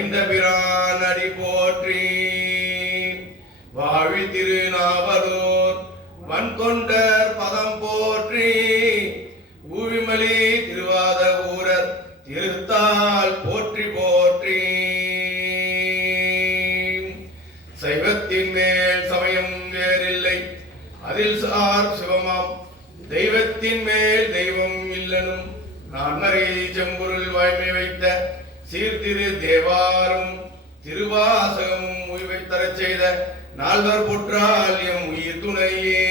மைந்த பிரான் அடி போற்றி. வாழி திருநாவலூர் வன்கொண்டர் பதம் போற்றி. ஊழிமலி திருவாத ஊரர் திருத்தால் போற்றி போற்றி. சைவத்தின் மேல் சமயம் வேறில்லை, அதில் சார் சிவமாம். தெய்வத்தின் மேல் தெய்வம் இல்லனும் நான் செம்பொருள் வாய்மை வைத்த சீர்திரு தேவாரும் திருவாசகமும் உய்வை தரச் செய்த நால்வர் பொற்றால் எம் உயிர் துணையே.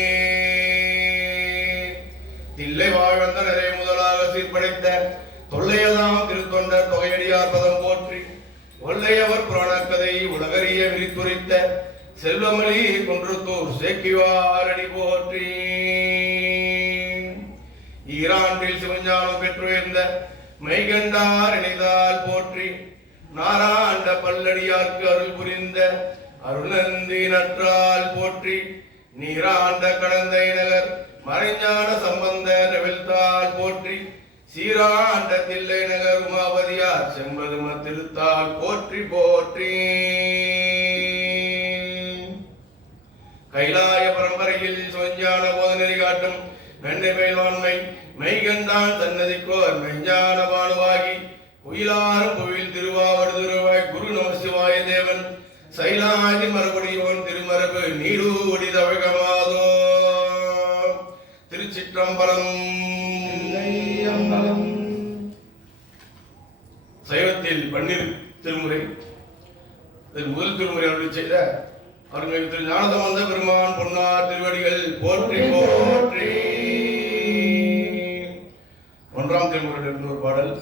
தில்லை வாழ்வந்தனரை முதலாக சீர்படைத்த தொல்லையதாம் திருத்தொண்டர் தொகையடியார் பதம் போற்றி. ஒல்லையவர் புராணக்கதை உலகறிய விரித்துரைத்த செல்வமணி குன்றத்தூர் சேக்கிவாரடி போற்றி. ஈராண்டில் சிவஞானம் பெற்றுயர்ந்த மெய்கண்டார் இணைதால் போற்றி. நாராண்ட பல்லடியார்க்கு அருள் புரிந்த அருளந்தி நற்றால் போற்றி. நீராண்ட கடந்தை நகர் மறைஞான சம்பந்த நெவிழ்த்தால் போற்றி. சீராண்ட தில்லை நகர் உமாபதியார் செம்பதும திருத்தால் போற்றி போற்றி. கைலாய பரம்பரையில் சொஞ்ஞான போதநெறி காட்டும் வெண்ணை பயில்வான்மை மெய்கண்டான் சன்னதிக்கோர் மெஞ்ஞான பானுவாகி குயிலாரும் கோவில் திருவாவடு திருவாய் குரு நம சிவாய தேவன் சைலாதி மறுபடியோன் திருமரபு நீடூடி தவகமாதோ. திருச்சிற்றம்பலம். சைவத்தில் பன்னிரு திருமுறை முதல் திருமுறை அருள் செய்த அருள்மிகு திரு ஞானசம்பந்த பெருமான் பொன்னார் திருவடிகள் போற்றி போற்றி. ஒன்றாம் திருமுறையிலிருந்து ஒரு பாடல்.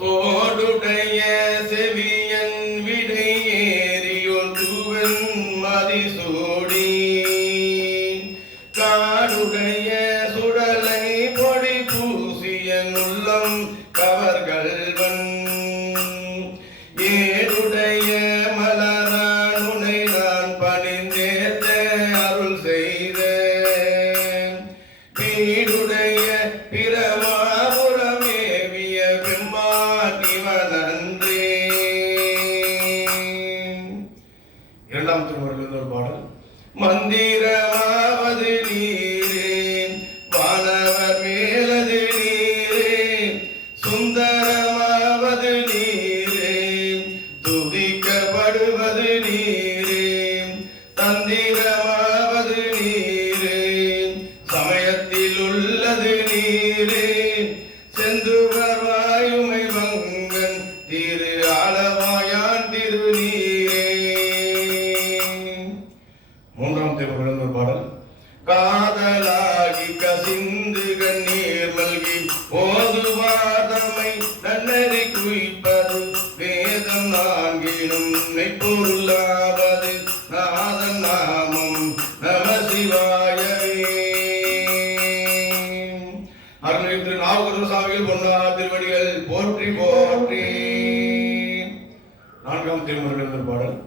தோடுடைய செவியன் விடை ஏறியோர் தூவன் மதிசூடி காடுடைய சுடலை பொடி பூசிய உள்ளம் கவர்கள்வன் ஏடுடைய மலரானுனை நான் பணிந்தேத்த அருள் செய்த வீடுடைய பிரமாபுரமேவிய பெம்மாட்டிவனன்றே. இரண்டாம் திருமுறையில் ஒரு பாடல். மந்திரமாவது நீரே வானவர் மேலது நீரே சுந்தரமாவது நீரே துதிக்கப்படுவது நீரே தந்திரமாவது நீரே சமயத்தில் உள்ளது நீரே செந்துவர் வாயுமை வங்கன் திரு ஆளவாயான் திருநீரே. மூன்றாம் திருமுறையில் ஒரு பாடல். காதலாகி கசிந்து கண்ணீர் மல்கி ஓதுவாதமை நன்னறி குவிப்பது வேதம் நான்கினும் மெய்ப்பொருளாவது நாதன் நாமம் நம சிவாயவே. அருள்மிகு திரு நாவுக்கரசர் சுவாமிகள் பொன்னார் திருவடிகள் போற்றி போற்றி. நான்காம் திருமுறையில் ஒரு பாடல்.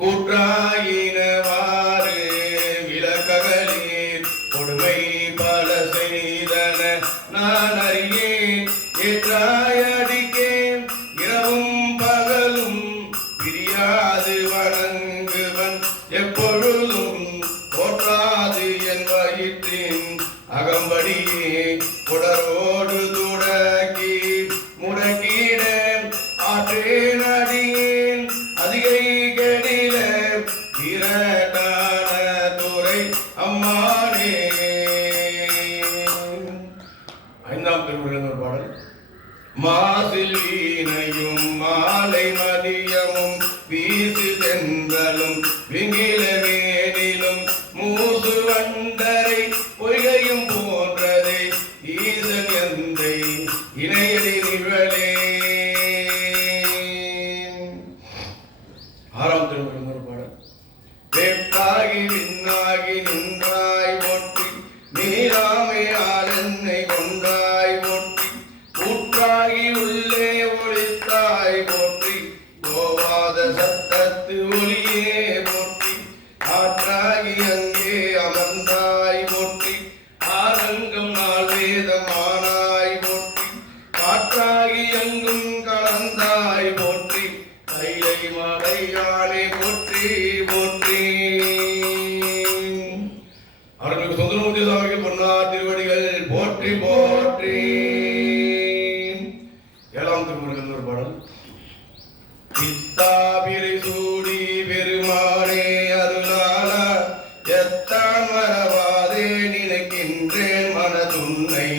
கூற்றாயினவாறு விளக்ககளீர் கொடுமை பல செய்தன நான் அறியேன் ஏற்றாயடிக்கேன் இரவும் பகலும் பிரியாது வணங்குவன் எப்பொழுதும் போற்றாது என் வயிற்றின் அகம்படியே குடரோடு துடக்கி முடக்கிட ஆற்றேன் அடியேன் அதிகை கெடில இரட்டான துறை அம்மானே. ஐந்தாம் திருமுறையில் ஒரு பாடல். மாசில் வீணையும் மாலை மதியமும் வீசு தென்றலும் விங்கில வேனிலும் மூசு வண்டரை பொய்கையும் போன்றதை ஈசன் எந்தை இணையடி நிழலே. ஆறாம் திருமுறையில் ஒரு பாடல். வேட்டாகி விண்ணாகி நின்றாய் போற்றி நீராமையால் என்னை கொண்டாய் போற்றி ஊற்றாகி உள்ளே ஒளித்தாய் போற்றி கோவாத சத்தத்து ஒளியே போற்றி அருள்மிகு சுந்தரமூர்த்தி சுவாமிகள் பொன்னார் திருவடிகள் போற்றி போற்றி. ஏழாம் திருமுறையில் ஒரு பாடல். சித்தாபிரை சூடி பெருமானே அருளாளா எத்தான் வரவாதே நினைக்கின்றேன் மனதுன்னை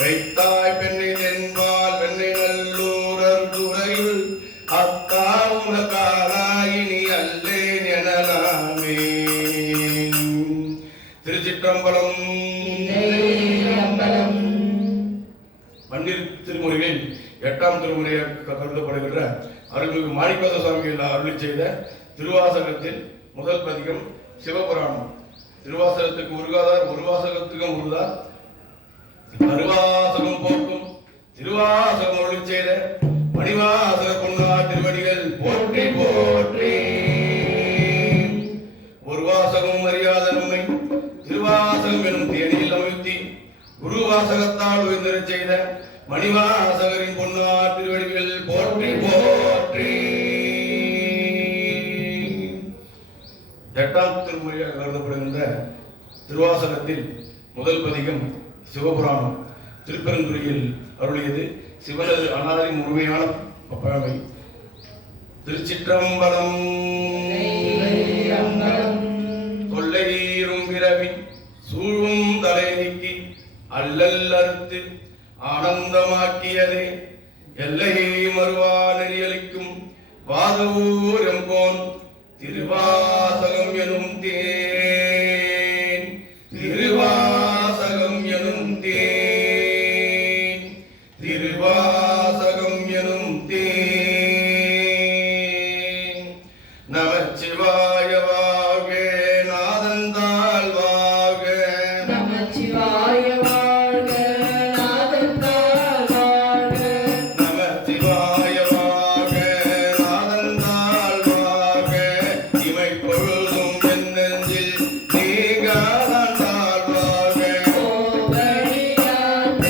வைத்தாய் பெண்ணை தென்பால் பெண்ணை நல்லூரர் துறையுள் அத்தா உனக்காலாயினி அல்லேன் எனலாமே. திருச்சிற்றம்பலம். பன்னிரு திருமுறைகளில் 8ஆம் திருமுறையாக கருதப்படுகின்ற அருள்மிகு மாணிக்கவாசக சுவாமிகள் அருளி செய்த திருவாசகத்தில் முதல் பதிகம் சிவபுராணம். திருவாசகத்துக்கு உருகாதார், ஒரு வாசகத்துக்கும் உருதார், அருவாசகம் போக்கும் திருவாசகம் அருளி செய்த மணிவாசக பொன்னார் திருவடிகள் போற்றி போற்றி. ஒரு வாசகம் அறியாத நம்மை திருவாசகம் எனும் தேனியில் அமிழ்த்தி குருவாசகத்தால் உயர்ந்தரச் செய்த மணிவாசகரின் பொன்னார் திருவடிகள் போற்றி போற்றி. 8ஆம் திருமுறையாக கருதப்படுகின்ற திருவாசகத்தில் முதல் பதிகம் சிவபுராணம். திருப்பெருந்துறையில் அருளியது சிவனது அனாதி முழுமையான பழமை. திருச்சிற்றம்பலம். தொல்லையீரும் பிறவி சூழும் தலை நீக்கி அல்லல் அறுத்து ஆனந்தமாக்கியதே எல்லையை மறுவா நெறியளிக்கும் வாதவூரம் போன் திருவாசகம் எனும் தேன். திருவாசகம் எனும் தேன். திருவாசகம் எனும் தேன். நமச்சிவாய வாழ்க நாதந்தாள் வாழ்க. நமச்சிவாய வாழ்க நாதந்தாள் வாழ்க. நமச்சிவாய வாழ்க நாதந்தாள் வாழ்க. இமை பொழுதும் என் நெஞ்சில் நீங்காதாள் வாழ்க. கோவடியார்ந்த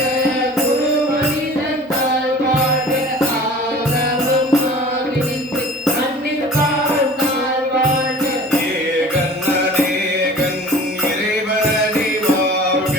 குருமனிதந்தாள் வாழ்க. ஆரவம் ஆகினித்து மண்ணில் வாழ்ந்தாள் வாழ்க. ஏகன் அநேகன் இறைவனடி வாழ்க.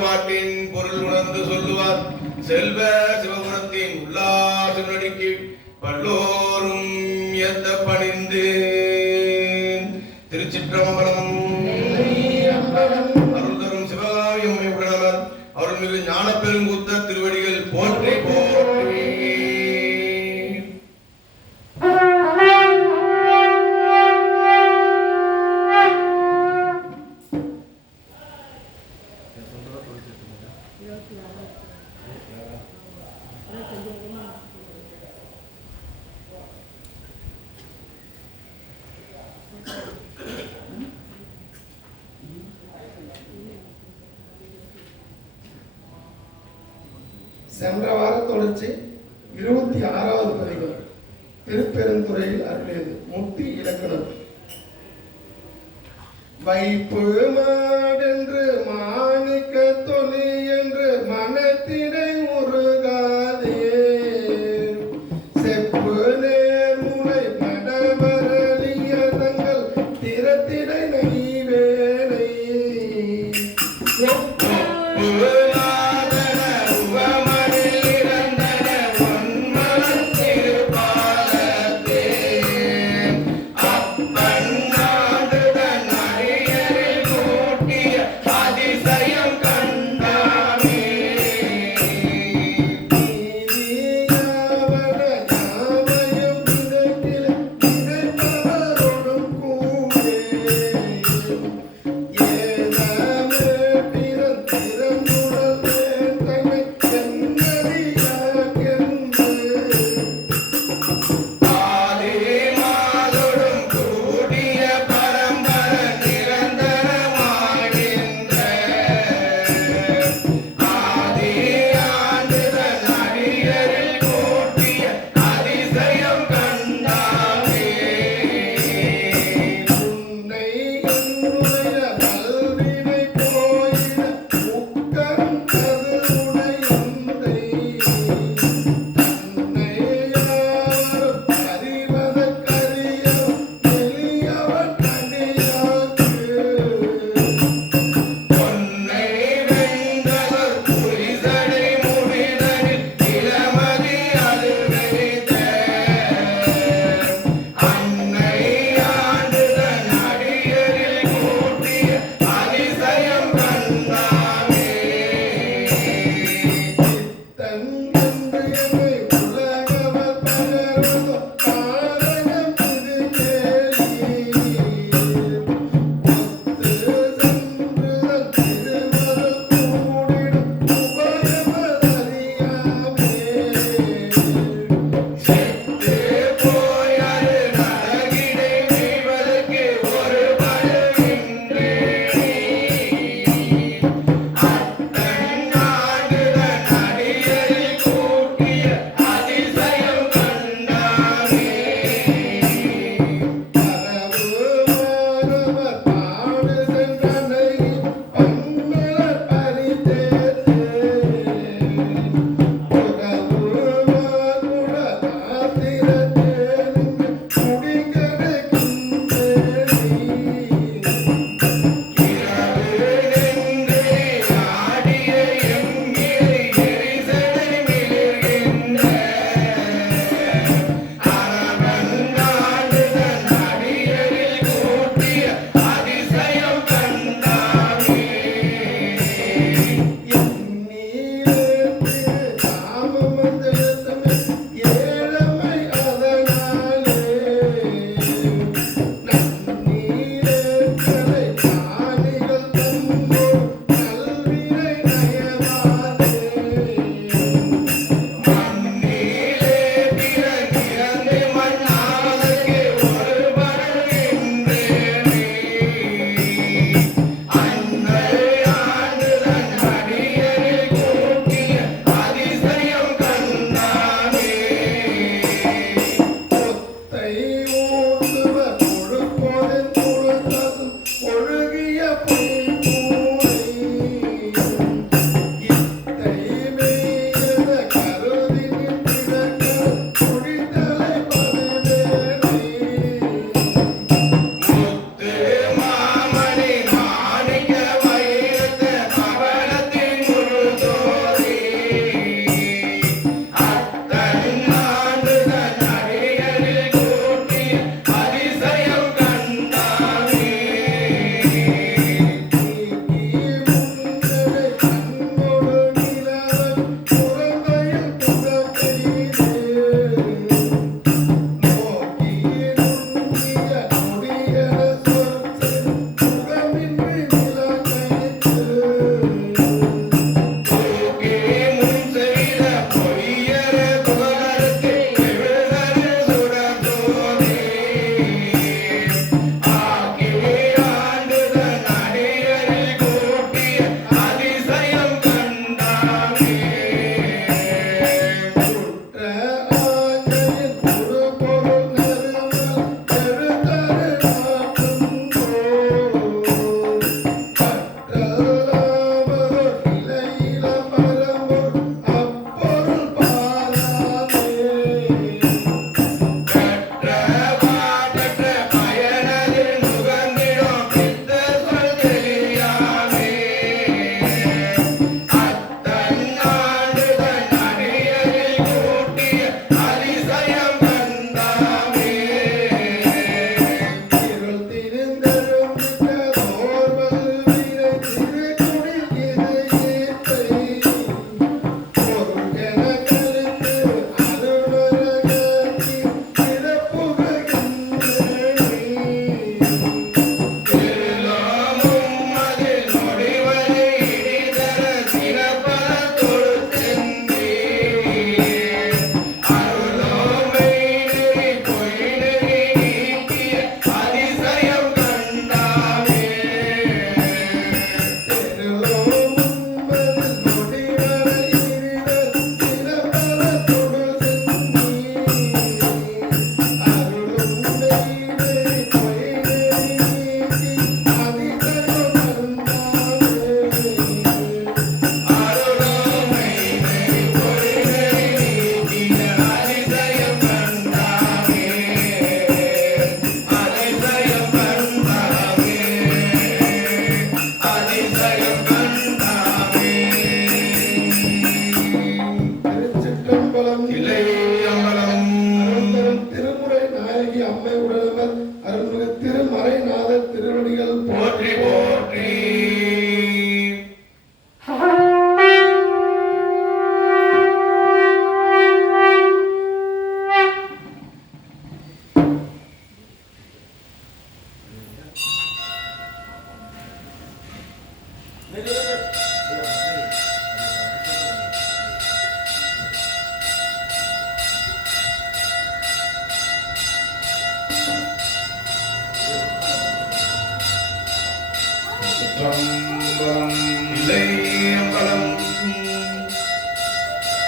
பாட்டின் பொருள் உணர்ந்து சொல்லுவார். செல்வ சிவபுரத்தின் உல்லாசம் நடிக்கு பல்லோரும் ஏத்த பணிந்து. திருச்சிற்றம்பலம். அருள் தரும் சிவகாமி அம்மை உடனவர் அருள்மிகு ஞான பெருங்கூத்த திருவடிகள் போற்றி போற்றி. சென்ற வார தொடர்ச்சி 26வது பதிவு திருப்பெருந்துறையில் அருளியது முக்தி இலக்கணம். வைப்பு மாடென்று மாணிக்க தொலி என்று மனத்திடை முருகாதே செப்பு நேர்முனை படவரலிய தங்கள் திறத்திடை நெய்வேனை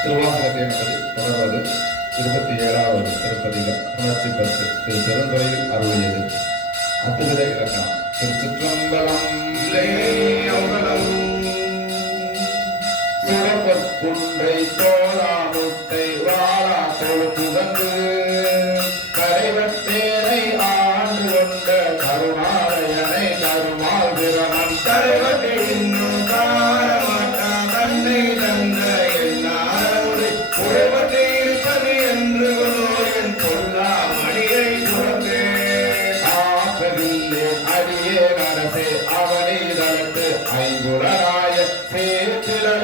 திருவாசகத்தை என்பது தொடர்வது 27வது திருப்பதிகம் புணர்ச்சி 10 திரு பெருந்துறையில் அருளியது. அத்துவித இலக்கணம். திருச்சிற்றம்பலம். சுடப்பொற்குன்றை தோளாமுத்தை வாழா தொழுமுகந்து கரைவட்டேனை ஆண்டு கொண்ட கருணாலயனை கருமால் பிரமன் கரைவட்டை இன்னும் காரமாட்டா தன்னை தந்த என்னாரை உழைவட்டை இருப்பது என்று என் பொல்லா மணியை சுரந்தே ஆக்கவில்லை அடியே நடத்தே அவனை தளர்த்து ஐங்குலராய சேத்திலா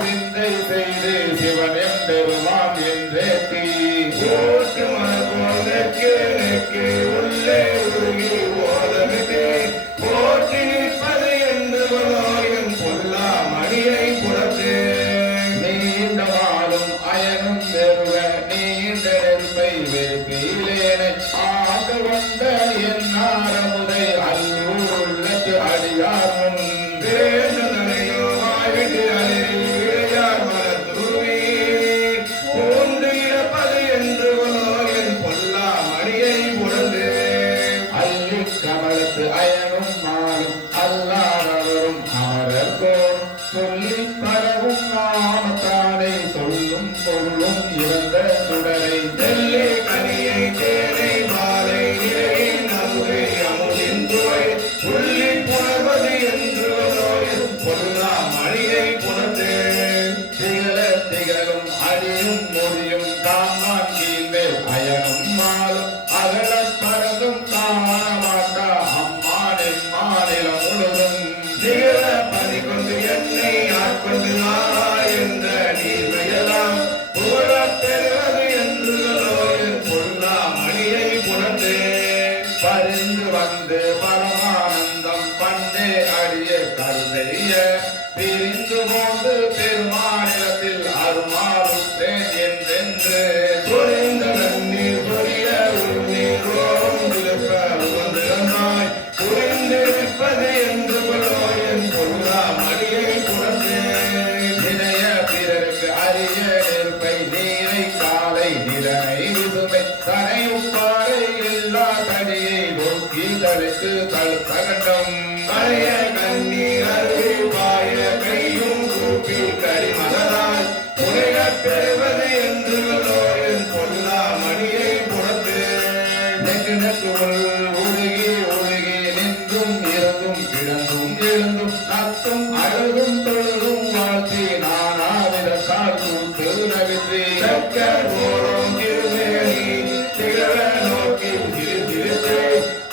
சிந்தை செய்து சிவன் எம்பெருமான் என்றேத்தி ஓட்டு மனக்கு உள்ளே உருகி ஓதமிட்டே போட்டி நிற்பது என்று என் பொல்லா மணியை புறத்து நீண்ட வாழும் அயனும் வெறுவ நீண்ட நெருப்பை வெறுப்பிலேனை ஆண்டு கொண்ட என் ஆரமுதை அல்லூர் உள்ளத்து அடியார் முன் வேண்டனையோ வாய்விட்டு அழியார் மலத்துருவி பூண்டு இறப்பது என்று என் பொல்லா மணியை புறந்து அள்ளி கமலத்து அயனும் மாலும் அல்லாதவரும் அமரர்கோர் சொல்லி பரவும் நாமத்தானே சொல்லும் பொருளும் இறந்த சுடரை தெல்லே கனியை தேனை மாலை நிறையை நல்கை அமுதின் துவை உள்ளி புணர்வது என்று பொல்லா மணியை புணர்ந்து திகழ திகழும் அடியும் முடியும் தாமான் கீழ்மேல் அயனும் மாலும் அகலப் பறந்தும் காணமாட்டா அம்மானின் மாநிலம் முழுதும் திகழ பணி கொண்டு என்னை ஆட்கொண்டு என்ற நீர்மையெல்லாம் புகழப் பெறுவது என்று பொல்லா மணியை புணர்ந்து பரிந்து வந்து பரமானந்தம் பண்டே அடிய கருதைய பிரிந்து போந்து பெருமாநிலத்தில் அருமாறுற்றேன் என்றென்று சொரிந்த நன்னீர் சொரிய உன்னீர் ரோம் திருப்ப உகந்திருந்தாய் புரிந்து நிற்பது என்று என் பொல்லா மணியை புறந்து நினைய பிறருக்கு அரிய நெருப்பை நீரை காலை நிலனை விசுமை தனை உப்பாறை எல்லா தடியை நோக்கி தழைத்து தழுத்த கண்டம் பழைய கண்ணீர் அருவி பாய கையும் கூப்பி கடிமலராய் உரையப் பெறுவது என்று என் பொல்லா மணியை புறத்து நெற்றினத்துள் உருகி உருகி நின்றும் இறந்தும் கிடந்தும் எழுந்தும் நத்தும் அழுதும் தொழுதும் வாழ்த்தி நானாவிடத்தால் கூட்டு நவிற்றி சக்கர் போரும் திருமேனி திகழ நோக்கி திருத்திருத்து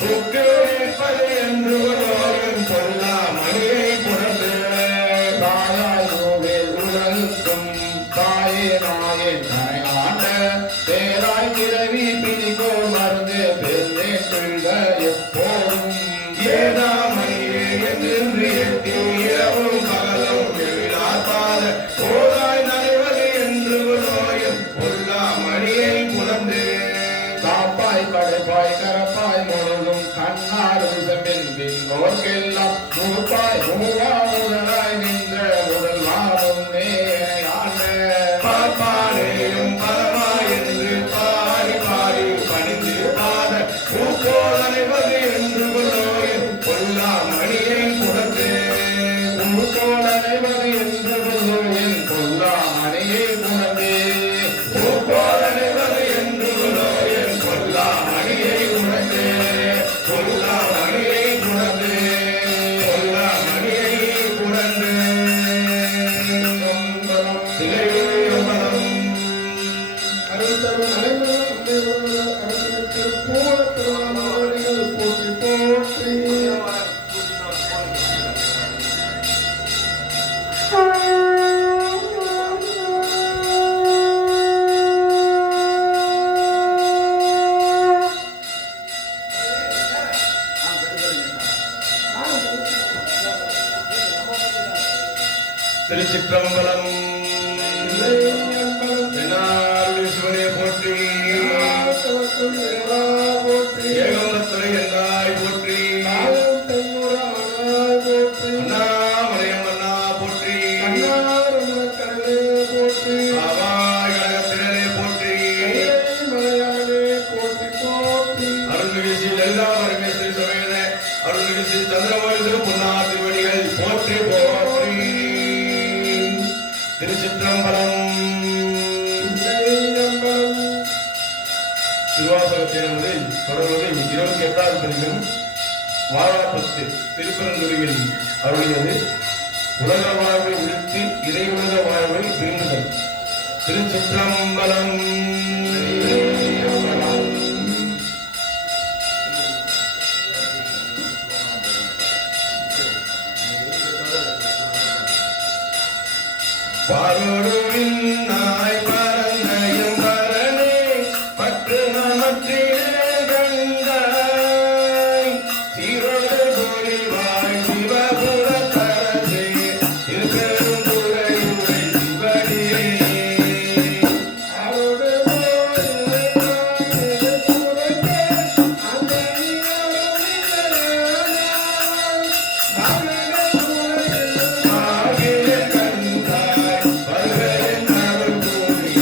புக்கு நிற்பது என்று என் பொல்லா மணியை புறந்து தாயாய் கோவில் உலகுக்கும் தாயே நாயே தனை ஆண்ட பேராய் பிறவி பிடிக்கோ மருந்து பெருந்தே கொள்க எப்போதும் ஏதாமணியே என்று எட்டி இரவும் பகலும் எழிலாப்பாத போதாய் நனைவது என்று என் பொல்லா மணியை புலந்து காப்பாய் படைப்பாய் கரப்பாய் முழுதும் கண்ணாடு செம்பின் பின்னோர்க்கெல்லாம் மூப்பாய் மூவா முதலாய் நின்ற முதல் திருச்சிற்றம்பலம். என்னாருடைய சிவனே போற்றி. ஏகம்பரத்துறை என்னாய் போற்றி. அண்ணாமலையம் அண்ணா போற்றி. ஆவாய் கனகத்திரனே போற்றி. அருள்மிகு ஸ்ரீ லலிதா பரமேஸ்வரி சமேத அருள்மிகு ஸ்ரீ சந்திரமௌலி பொன்னார் திருவடிகள் போற்றி போற்றி. திருச்சிற்றம்பலம். திருவாசகத்தினரை தொடர்வது 28வது பதிகம் வாழப்பத்து திருப்பரந்துரையில் அருளியது உலக வாழ்வை விடுத்து இறை உலக வாழ்வை விரும்புதல். திருச்சிற்றம்பலம். பாரோடுவின் நாய் பரந்தையும் பரணே பற்று நமத்திலே கண்டாய் சீரோடு கோடிவாய் சிவபுரத்தரசே திருப்பெருந்துறையுரை சிவனே. ஆகிய கண்டாய் வருகையின் அருள் கூறி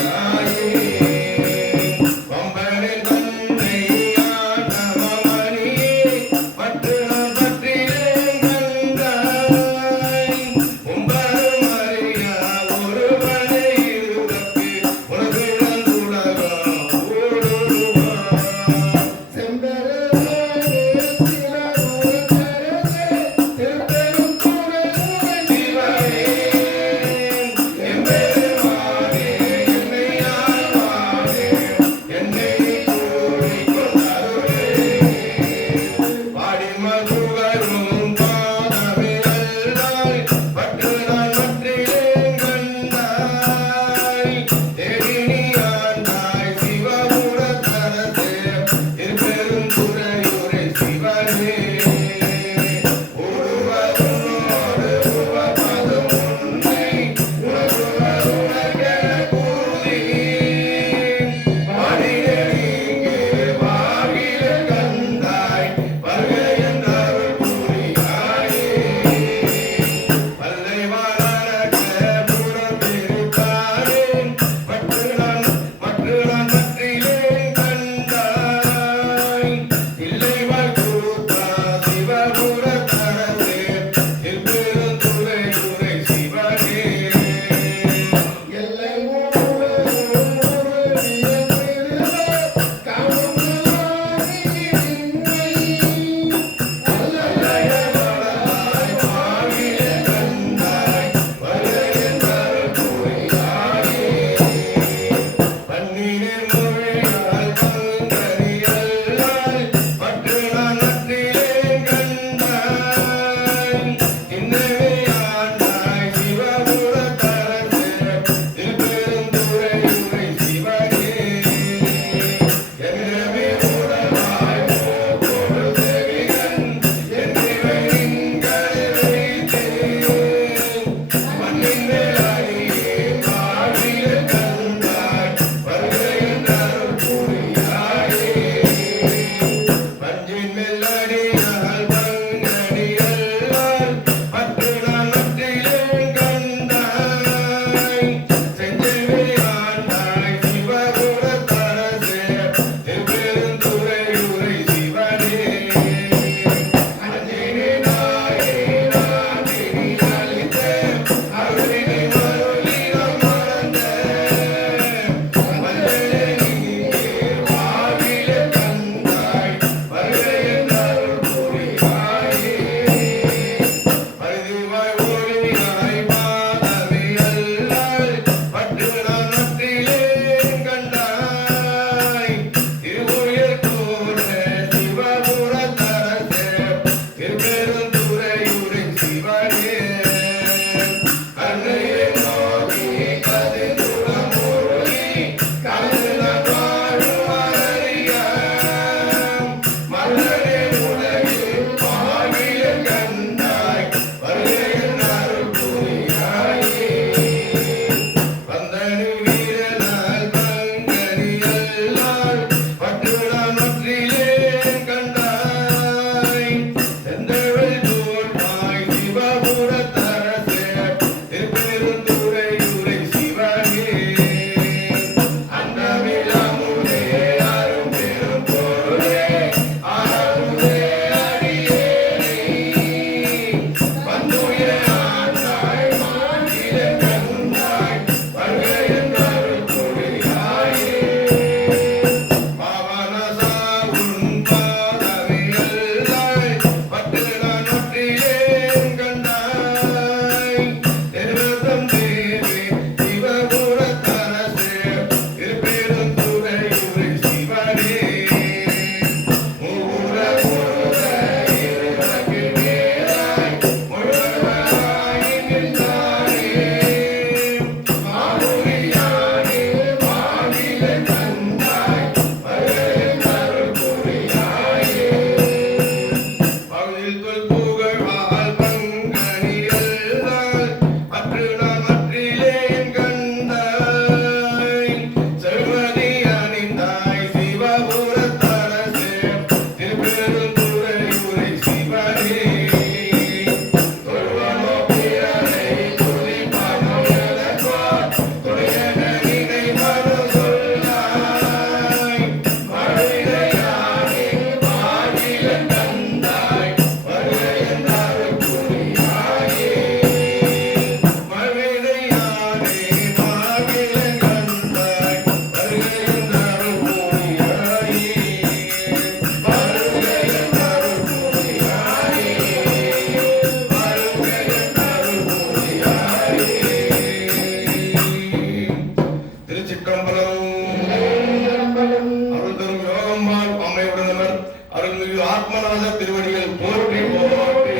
ஆத்மநாத திருவடிகள் போற்றி போற்றி.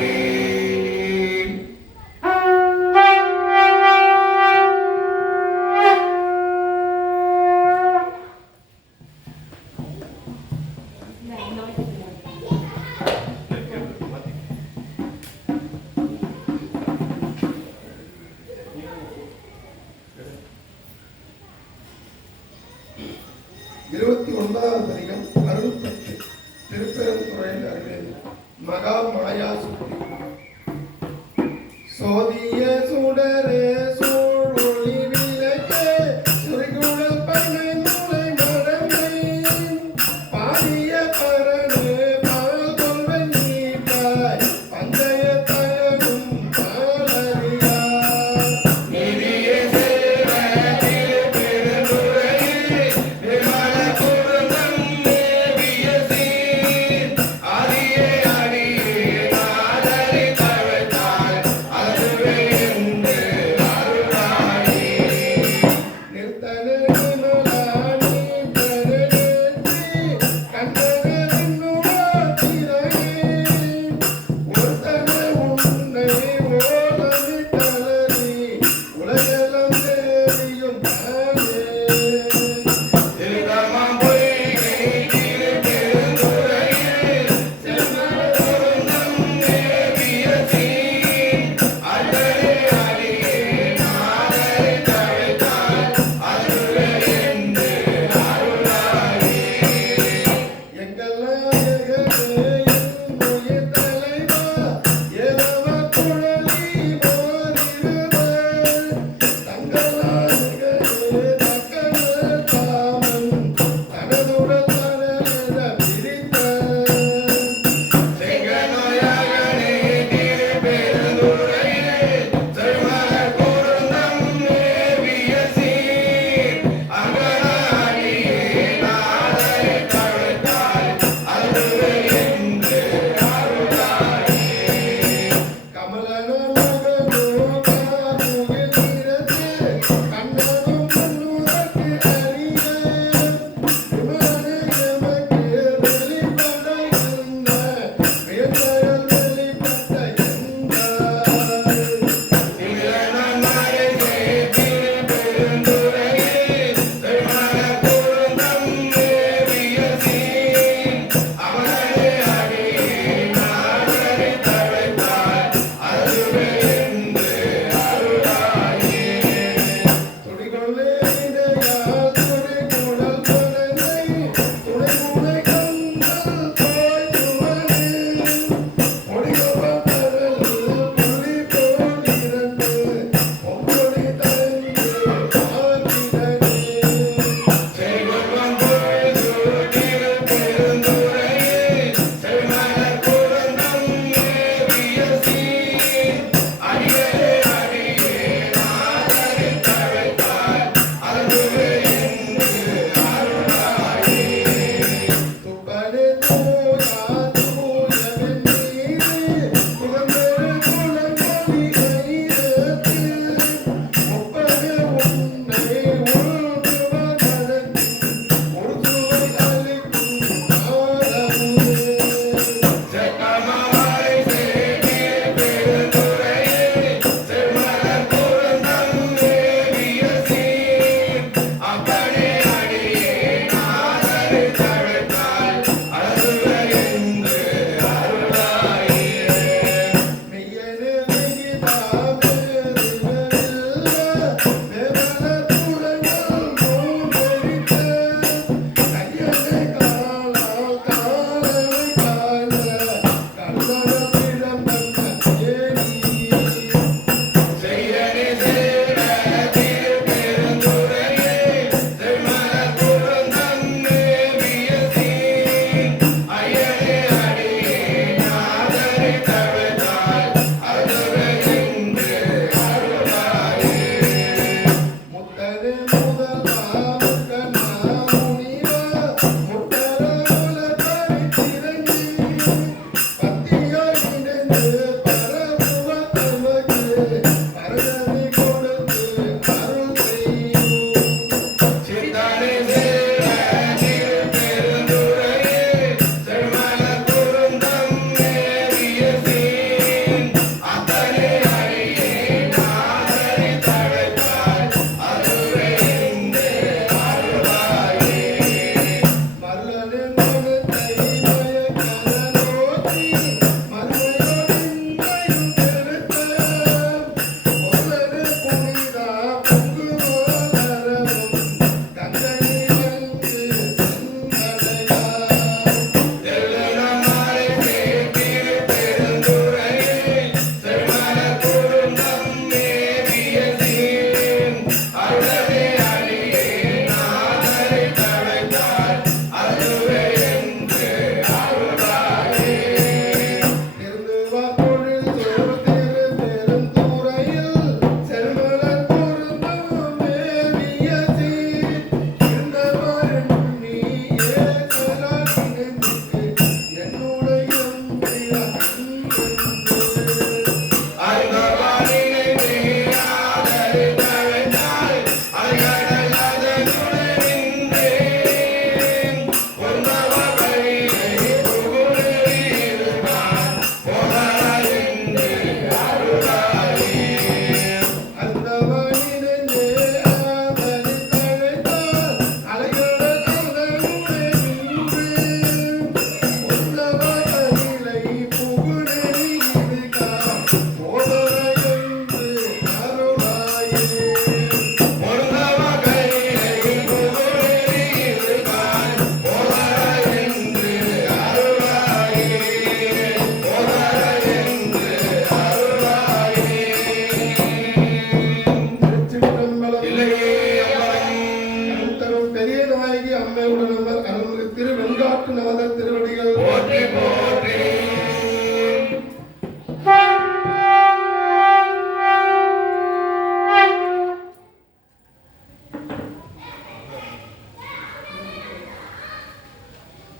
பதிகம் அருள் பெற்று திருப்பெருந்துறையில் அருளியது மகா மாயா சுத்தி. சோதிய சுடரே சூழ் ஒளி விளக்கே சுரிகுழல் பண்ணை முளை மரமை பாடிய பரணு பால் கொள்வை நீட்டாய் பந்தய தயனும் பாலறியா நிதியே சேவ திருப்பெருந்துறையில் நிர்மல குருந்தம்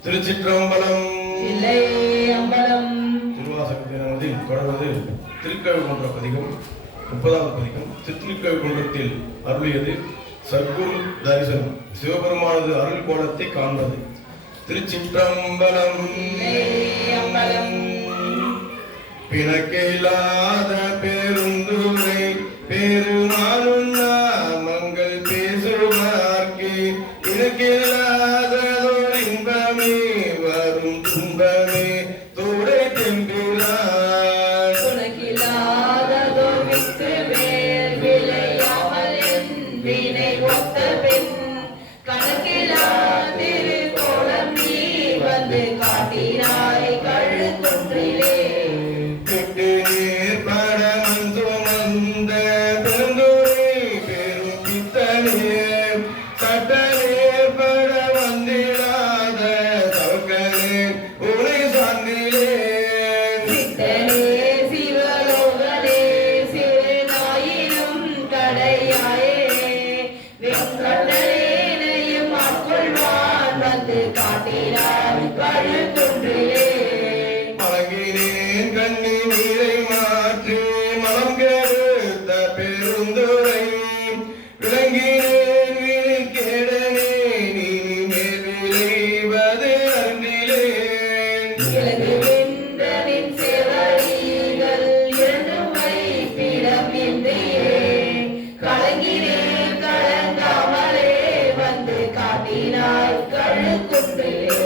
திருச்சிற்றம்பலம். இல்லை அம்பலம். திருவாசகத்தில் தொடர்வது திருக்கழுகுன்ற பதிகம் 30வது பதிகம். திருக்கழுகுன்றத்தில் அருளியது சத்குரு தரிசனம். சிவபெருமானது அருள் கோலத்தை காண்பது. திருச்சிற்றம்பலம். அம்பலம். பிணக்கில்லாத பெருந்துரை பெருமானும் நாமங்கள் பேசுவார்க்கே இணக்கில்லாததோர் இன்பமே வரும் துன்பமே தோடை தெம்பிரான் உனக்கில்லாததோர் வித்து மேல் விளையாமல் என் வினை ஒத்த பின் கணக்கிலா திருக்கோலம் நீ வந்து காட்டினாய் கழுகுன்றிலே கெட்டு நீர் பரமன் சுமந்த பெருந்துரை பெரும் பித்தனே சட்ட நீர் பட வந்திடாத சவுக்கனே உனை சார்ந்திலேன் சித்தனே சிவலோகனே சிறுநாயினும் கடையாயே வெங்கடனேனையும் ஆட்கொள்வான் வந்து காட்டினாய் கழுகுன்றிலே மலங்கினேன் கண்ணி நீரை மாற்றி மலம் கெடுத்த பெருந்துரை விளங்கினேன் வீணில் கேடனே நீ மேல் விளைவது அறிந்திலேன் இலகுவின்றனின் செவடிகள் இரண்டும் வைப்பிடம் இன்றியே கலங்கினேன் கலங்காமலே வந்து காட்டினாய் கழுகுன்றிலே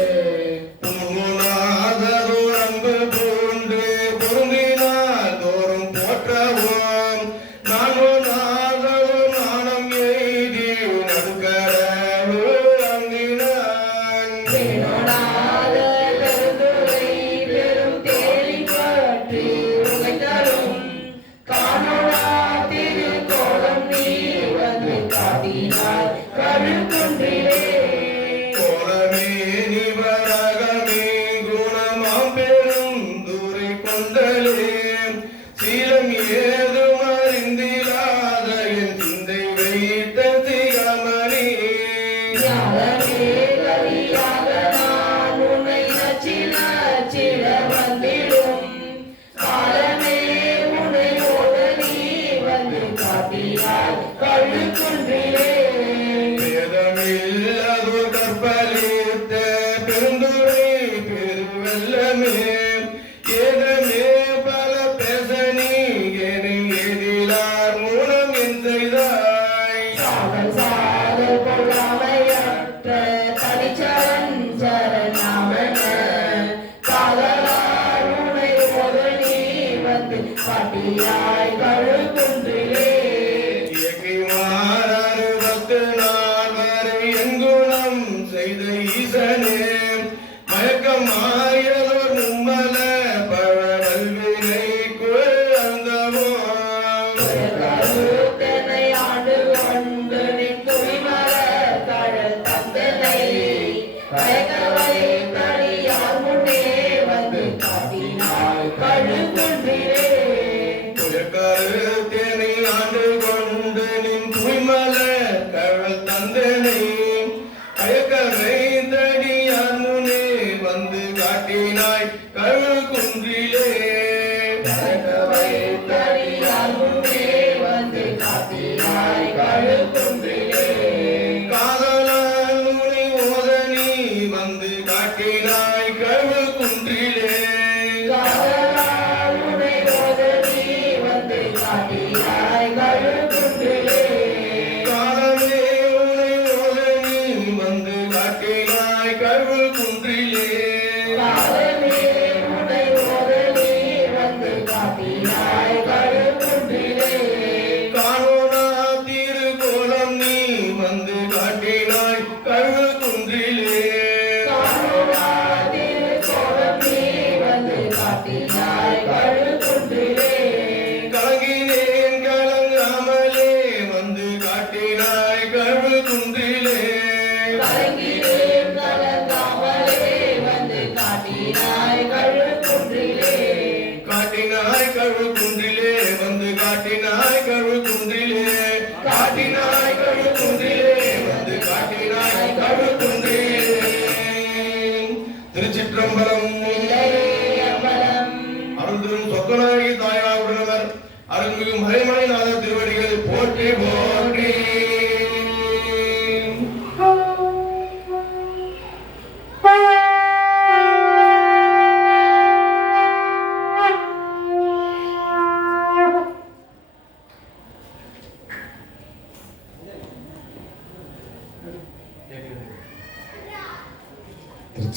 உன்முனாததோர் அன்பு பூண்டு பொருந்தினால் தோறும் போற்றவும் நான் உன்னாததோர் நாணம் எய்தி நடுக்கடவுள் அங்கினான் வேணோடாத பெருந்துரை பெரும் தேடி பற்றி உகைத்தரும் காணோடா திருக்கோலம் நீ வந்து காட்டினாய் கழுகுன்றிலே கோலமே நிவரகமே குணமாம் பெரும் தூரை கொண்டலே சீலம் ஏதும் அறிந்திலாத என் சிந்தை வைத்த திகமணி ஞானமே கலியாக நான் உன்னை நச்சிட வந்திடும் காலமே உன்னை ஓட நீ வந்து காட்டினாய் கழுகுன்றிலே வேதமில்லது கற்பலித்த பெருந்துரை பெருவெல்லமே ஏதமே பல பேச நீ எதிலார் மூலம் என் செய்தாய் சாதல் சாதல் கொள்ளாமையற்ற தனிச்சரன் சரணாமன காதலார் உன்னை ஓட நீ வந்து காட்டினாய் கழுகுன்றிலே இயக்கை மாறாறு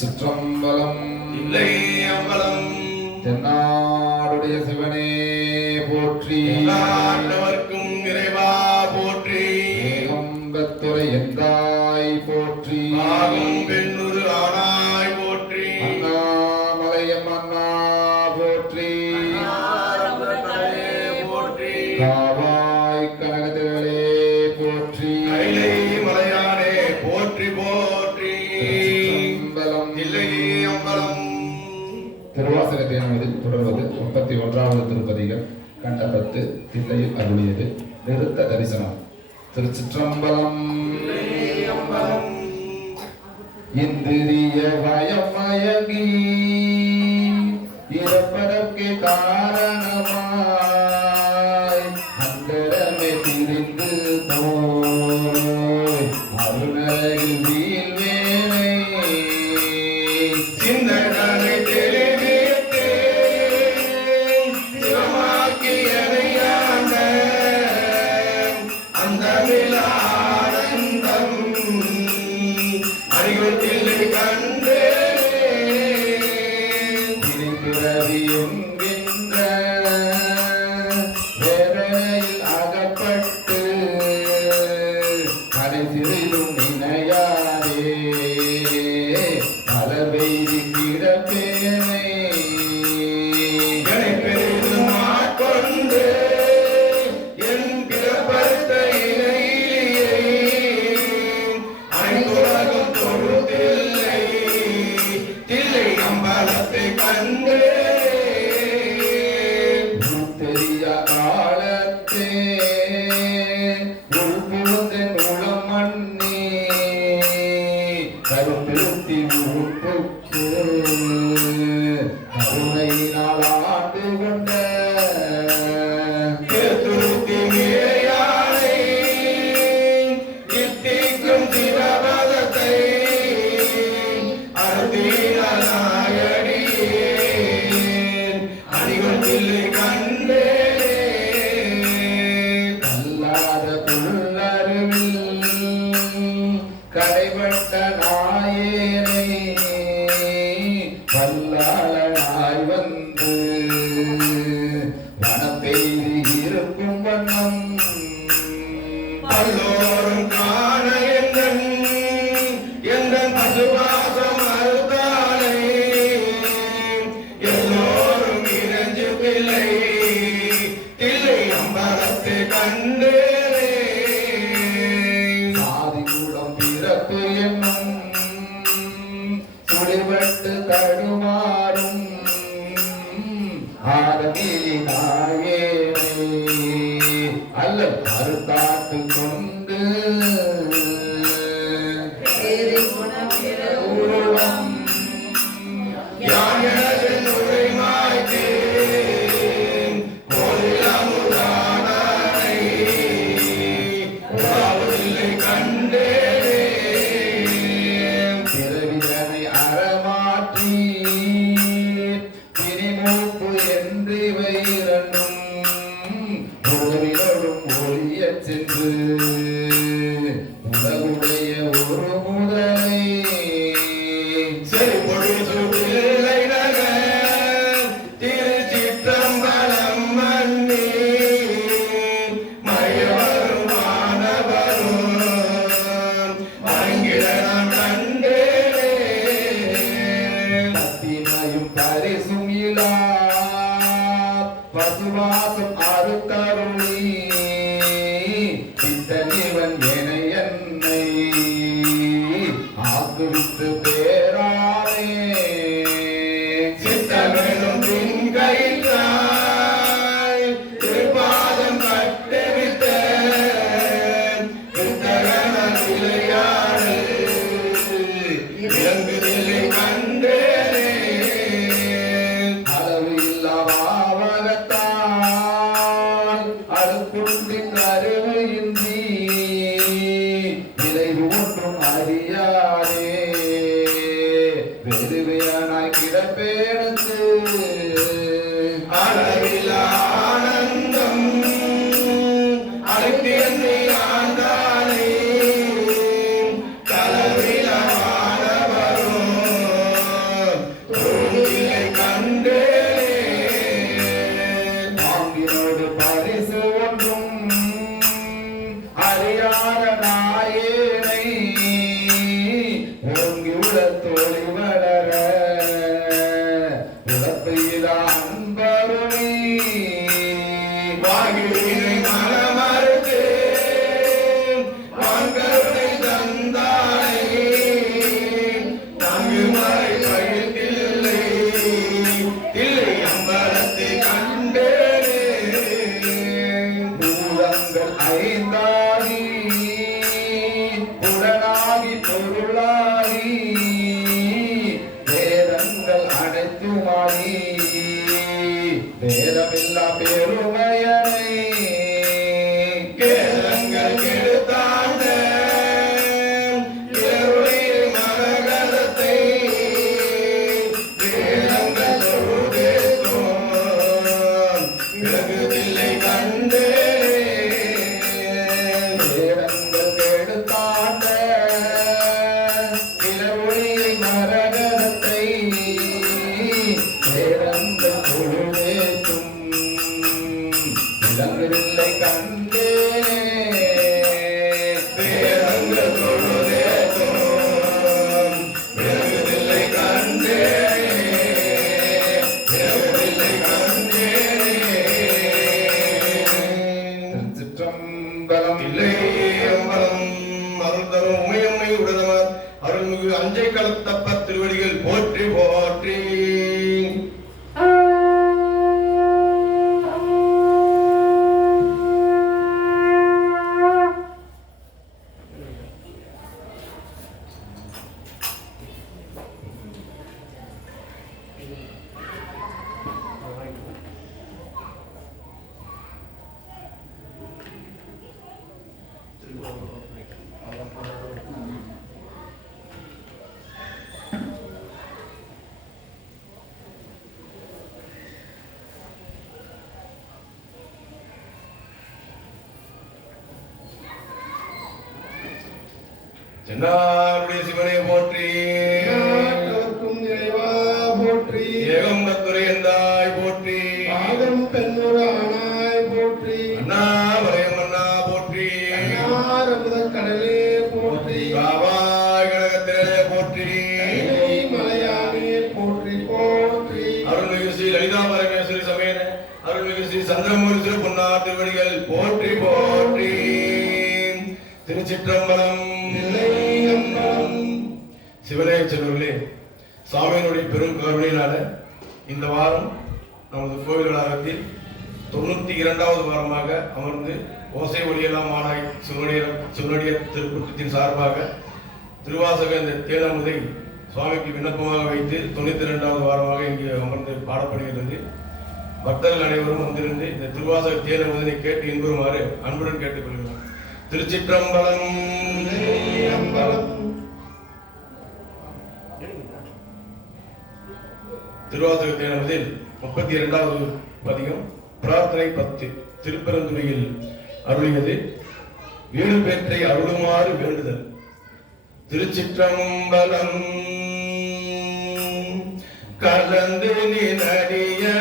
திருச்சிற்றம்பலம். இல்லை அம்பலம். தென்னாடுடைய சிவனே போற்றி. ஆண்டவர்க்கும் இறைவா போற்றி. ஏகம்பத்துரை எந்தாய் போற்றி. ஆகும் பெண்ணுரு ஆனாய் போற்றி. அண்ணாமலையம் அண்ணா போற்றி. போற்றி. காவாய் கனகத்திரளே போற்றி. கைலை மலையானே போற்றி போற்றி. திருச்சிற்றம்பலம். இல்லை அம்பலம். திருவாசகத்தை நமதில் தொடர்வது 31வது திருப்பதிகள் கண்டபத்து தில்லையில் அருளியது நிறுத்த தரிசனம். திருச்சிற்றம்பலம். இந்திரிய பயம் மயங்கி இறப்பதற்கு காரணமாய் அந்தரமே திரிந்து போய் அருணரில் வீழ்வேனை சிந்தனை தெளிவித்து சிவமாக்கி அடையாண்ட அந்த ஆனந்தம் அறிவுத்தில்லை கண்டு பிறவியுங்கின்ற வேதனையில் அகப்பட்டு கடைசியிலும் நினையாதே பலவெய்தி கிடப்பேனை என்னை பெரிதும் ஆட்கொண்டு என் பிறப்பறுத்த இணையிலே அனைத்துலகம் தொழுதில்லை தில்லை அம்பலத்தை கண்டு தெரிய காலத்தே உள்புகுந்தன் உளம் மண்ணி கருத்திருத்தி உறுப்புக்கு கருணையினால் ஆண்டு கொண்ட திருத்தி மேயானை இத்திக்கும் சிவபதத்தை அருதீனாயடியே அடிவத்தில்லை கண்டே அல்லாத புல்லருவில் கடைபட்ட நாயேனை வல்லாளனாய் வந்து வனப்பெய்தி இருக்கும் வண்ணம் பல்லோரும் காண எந்தன் பசுவாசம் அறுத்தானே எல்லோரும் இறைஞ்சு தில்லை தில்லை அம்பலத்தை கண்டே சாதிகுலம் பிறப்பு என்னும் சுடிபட்டு தடுமாறும் ஆரமிலி நாயேனை அல்ல கருத்தாட்டு கொண்டு உருவம் யான் எனது நுரை மாய்த்தேன் கோயிலமுதானை உலாவதில்லை கண்டே பிறவிதனை அறமாற்றி பிரிமூப்பு என்று வைரண்டும் உறவினரும் ஒளியச் சென்று உலகுடைய ஒரு முதலை செறிபொழுது தில்லை நகர் திருச்சிற்றம்பலம் மன்னி மயவரும் மாணவரும் வணங்கிட நான் கண்டேனே பத்தினையும் பரிசும் இலா பசுவாசம் அறுத்தருளி பித்தனிவன் அறியாத நாயேனை ஓங்கி உளத்தோழி வளர உலப்பையிலா அன்பருமே வாகினை மனமறுத்து வான்கருணை தந்தானே நான்கு மறை பயிர்த்தில்லை இல்லை அம்பலத்தை கண்டேனே பூதங்கள் ஐந்தாகி புலனாகி பொருளாகி வேதங்கள் அனைத்துமாகி வேதமில்லா பெருமையனை கேளங்கள் கெடுத்தாண்ட இருளுடைய மரகதத்தை வேதங்கள் தொழுதேத்தோம் விலகுதில்லை கண்டேனே வேதங்கள் கெடுத்தாண்ட இளவொளியை மரகதத்தை வேதங்கள் தொழுதேத்தும் விளங்கவில்லை கண்டேனே வேதங்கள் தொழுதேத்தோம் விலகுதில்லை கண்டேனே விலகுதில்லை கண்டேனே திருச்சிற்றம்பலம் இல்லை அம்பலம் அருள் தரும் உமையம்மை உடனவர் அருள்மிகு அஞ்சை கலத்தப்ப திருவடிகள் போற்றி போற்றி சென்னாருடைய சிவனை போற்றி நாட்டவர்க்கும் இறைவா போற்றி ஏகம்பத்துரை எந்தாய் போற்றி ஆகம் பெண்ணுரு ஆனாய் போற்றி அண்ணாமலையம் அண்ணா போற்றி அன்னாரமுத கடலே போற்றி காவாய் கழகத்திலே போற்றி கைலை மலையானே போற்றி போற்றி அருள்மிகு ஸ்ரீ லலிதா பரமேஸ்வரி சமேத அருள்மிகு ஸ்ரீ சந்திரமூர்த்தி திரு பொன்னார் திருவடிகள் போற்றி போற்றி திருச்சிற்றம்பலம் சிவனே செல்வர்களே, சாமியினுடைய பெரும் கருணையினால இந்த வாரம் நமது கோவில் வளாகத்தில் 92வது வாரமாக அமர்ந்து ஓசை ஒளியெல்லாம் மானாய் சிவனுடைய திருக்கூட்டத்தின் சார்பாக திருவாசக இந்த தேனமுதை சுவாமிக்கு விண்ணப்பமாக வைத்து 92வது வாரமாக இங்கு அமர்ந்து பாடப்படுகிறது. பக்தர்கள் அனைவரும் வந்திருந்து இந்த திருவாசக தேனமுதனை கேட்டு இன்புறுமாறு அன்புடன் கேட்டுக்கொள்கிறோம். திருச்சிற்றம்பலம். திருவாசக தேனமுதில் 32வது பதிகம் பிரார்த்தனை 10 திருப்பெருந்துறையில் அருளியது வீடு பெற்றை அருளுமாறு வேண்டுதல். திருச்சிற்றம்பலம். கலந்து நினடியோடு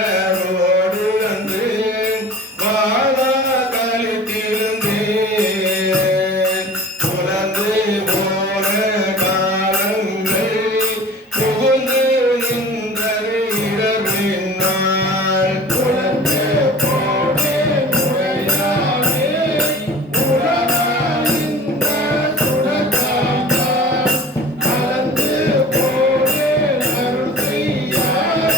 அன்று வாழா கழித்திருந்தேன் புலந்து போன காலங்கள் புகுந்து நின்றது இரவினாள் புலந்து போனே முறையானே புலனாலிந்த சுடக்காட்டான் கலந்து போனே அருள் செய்யாய்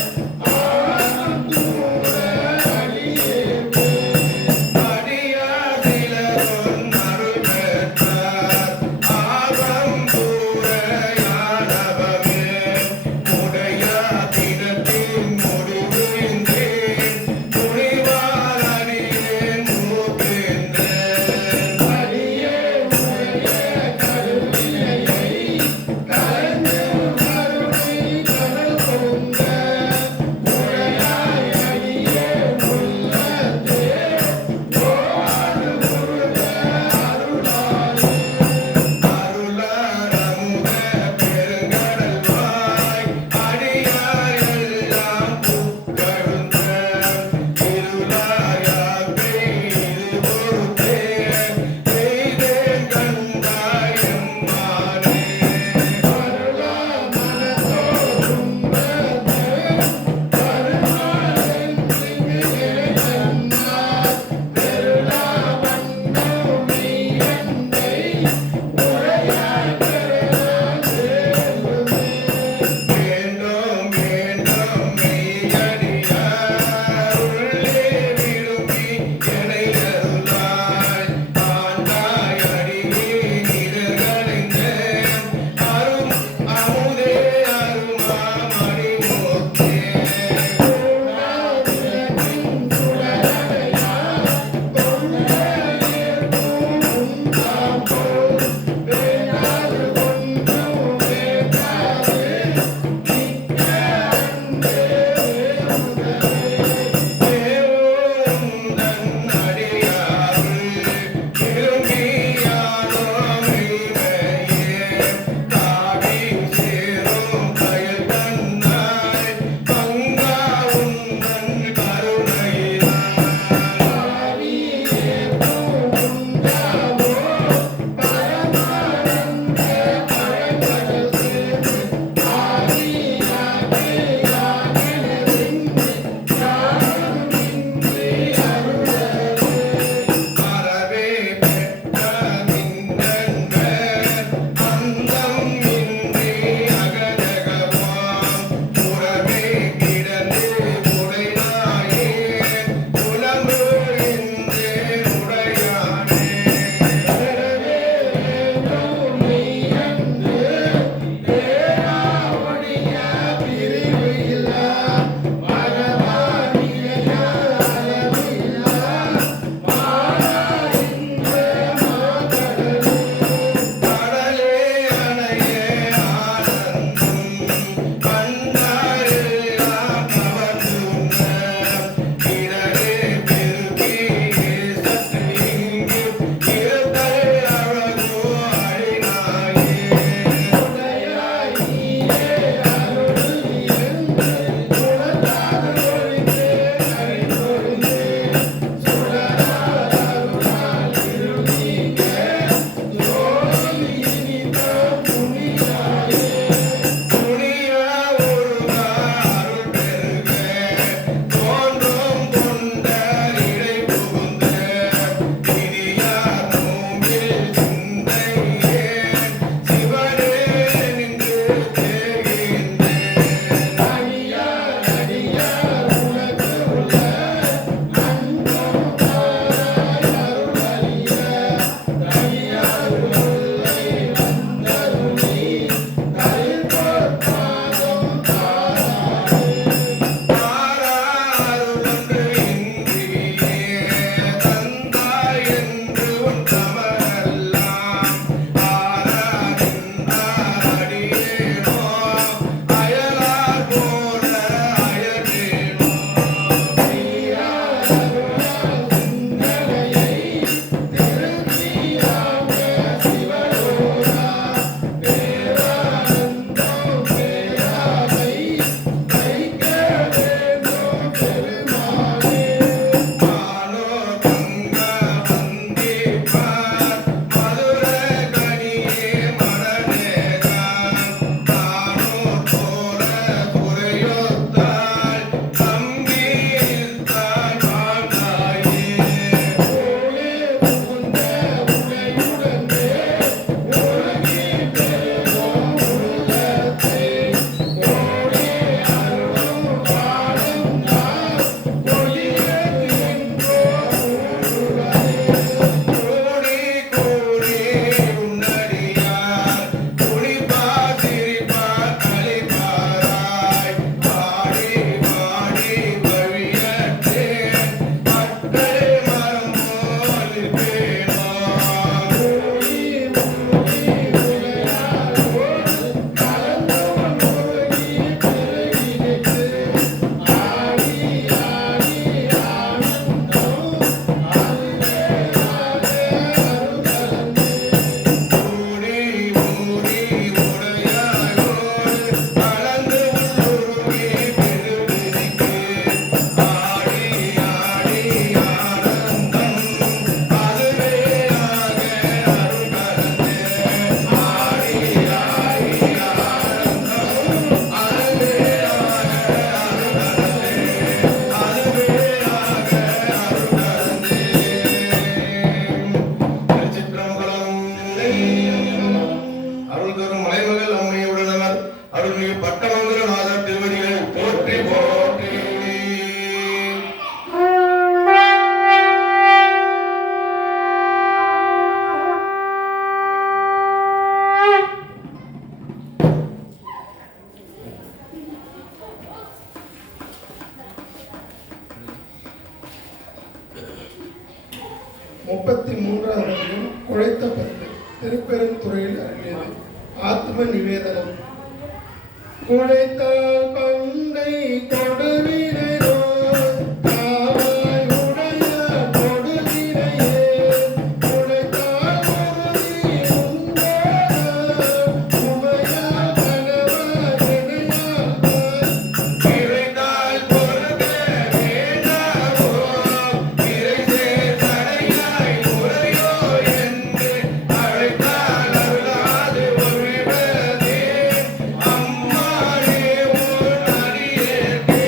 அருள் தரும் மலைமகள் அம்மையுடனவர் அருள்மிகு பட்டமங்கலநாதர் திருவடிகள் போற்றி போற்றி. முப்பத்தி மூன்றாவது குழைத்த பத்து திருப்பெருந்துறையில் அருளியது ஆத்ம நிவேதனம். குழைத்தால் பங்கை கொடுவினையோ தாவாய் உடைய கொடுவினையே குழைத்தால் உறுதி உண்டோட உமையால் கணவர் இணையால் இறைத்தால் பொறுக்க வேண்டாமோ இறைசே தடையாய் முறையோ என்று அழைத்தால் அருளாது ஒழிவதே அம்மானே உன் அடியேற்கே.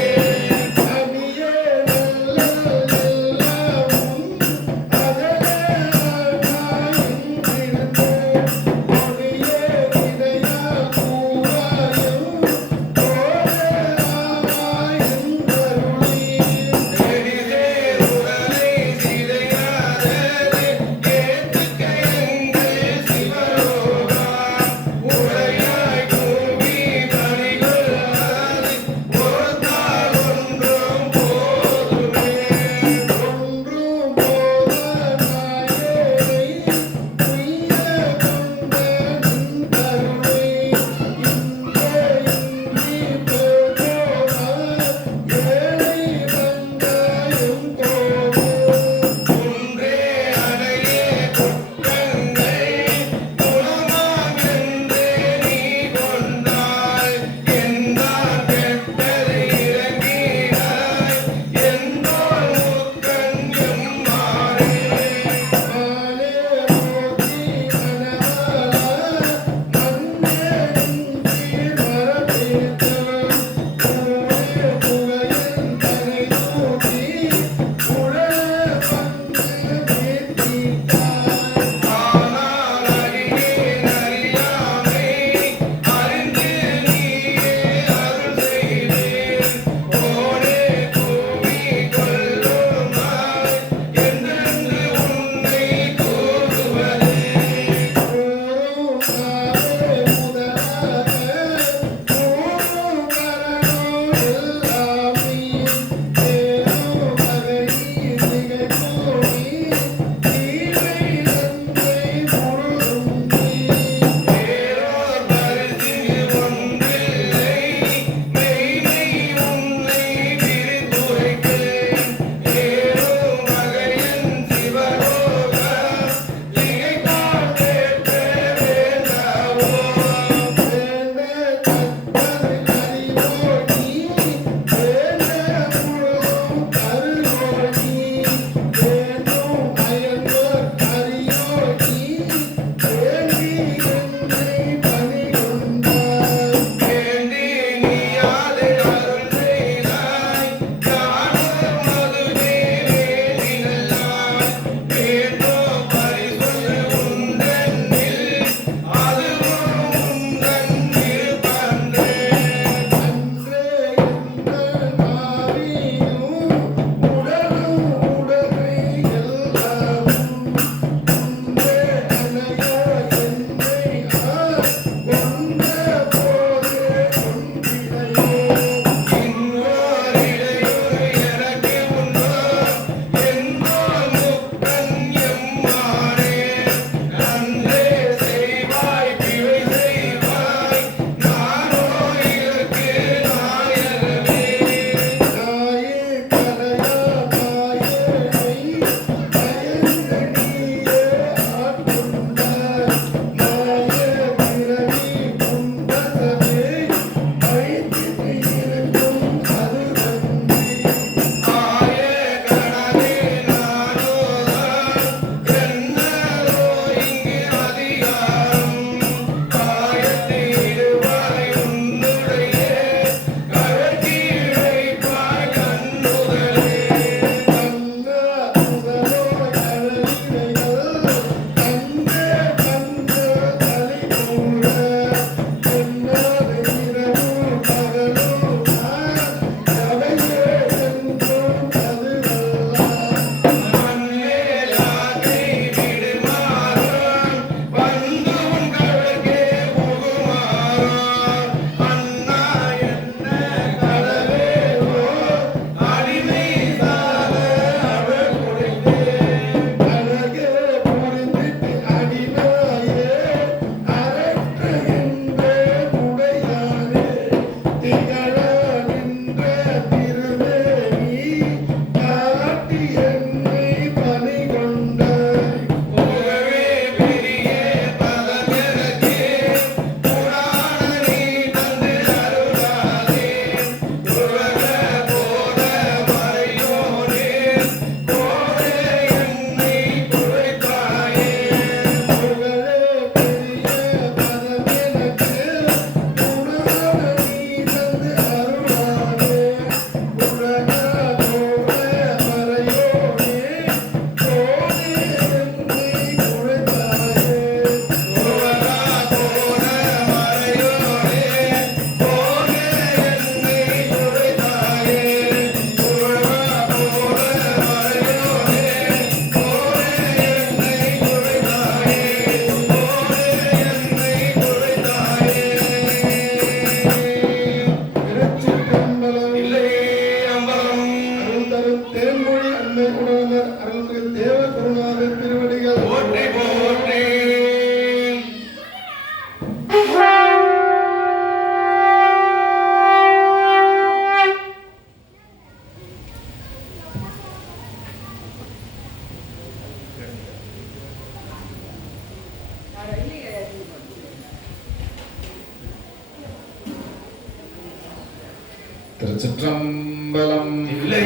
திருச்சிற்றம்பலம். இல்லை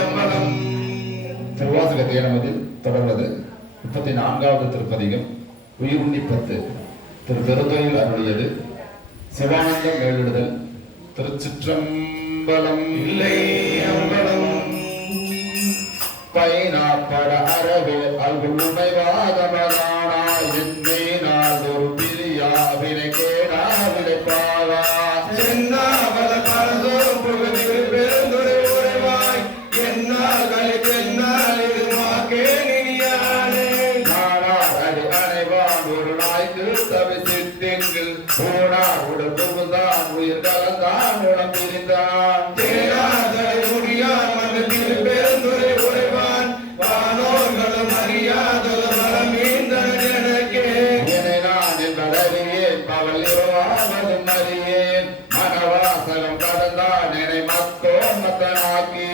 அம்பலம். திருவாசக தேனமதில் தொடர்வது 34வது திருப்பதிகம். உயிருண்ணி 10. திரு பெருந்தொழில் அருளியது. சிவானந்தம் மேலிடுதல். திருச்சிற்றம்பலம். இல்லை அம்பலம். பைனாப்பட அறவே அல்குள் உமைவாதமதானாய் என்னை நாள்தோறு பிரியா வினை கேடா விளைப்பாவா சென்னாவல பரதோறும் புகழ்ந்து பெருந்துரை உரைவாய் என்னால் கழித்தென்னால் இது மாக்கே நினியானே நாடார் அடி அணைவான் ஒரு நாய்க்கு தவிசித்தெங்கில் ஊனார் உடல் புகுந்தான் உயிர் கலந்தான் உடம் பிரிந்தான் தேராதலை முடியான் மன்றத்தில் பெருந்துரை உரைவான் வானோர்களும் அறியாதல மரமீந்தன் எனக்கே என்னை நான் என்பதறியேன் பவல் இருவாவதும் அறியேன் மனவாசகம் கடந்தான் என்னை மத்தோன் மத்தனாக்கி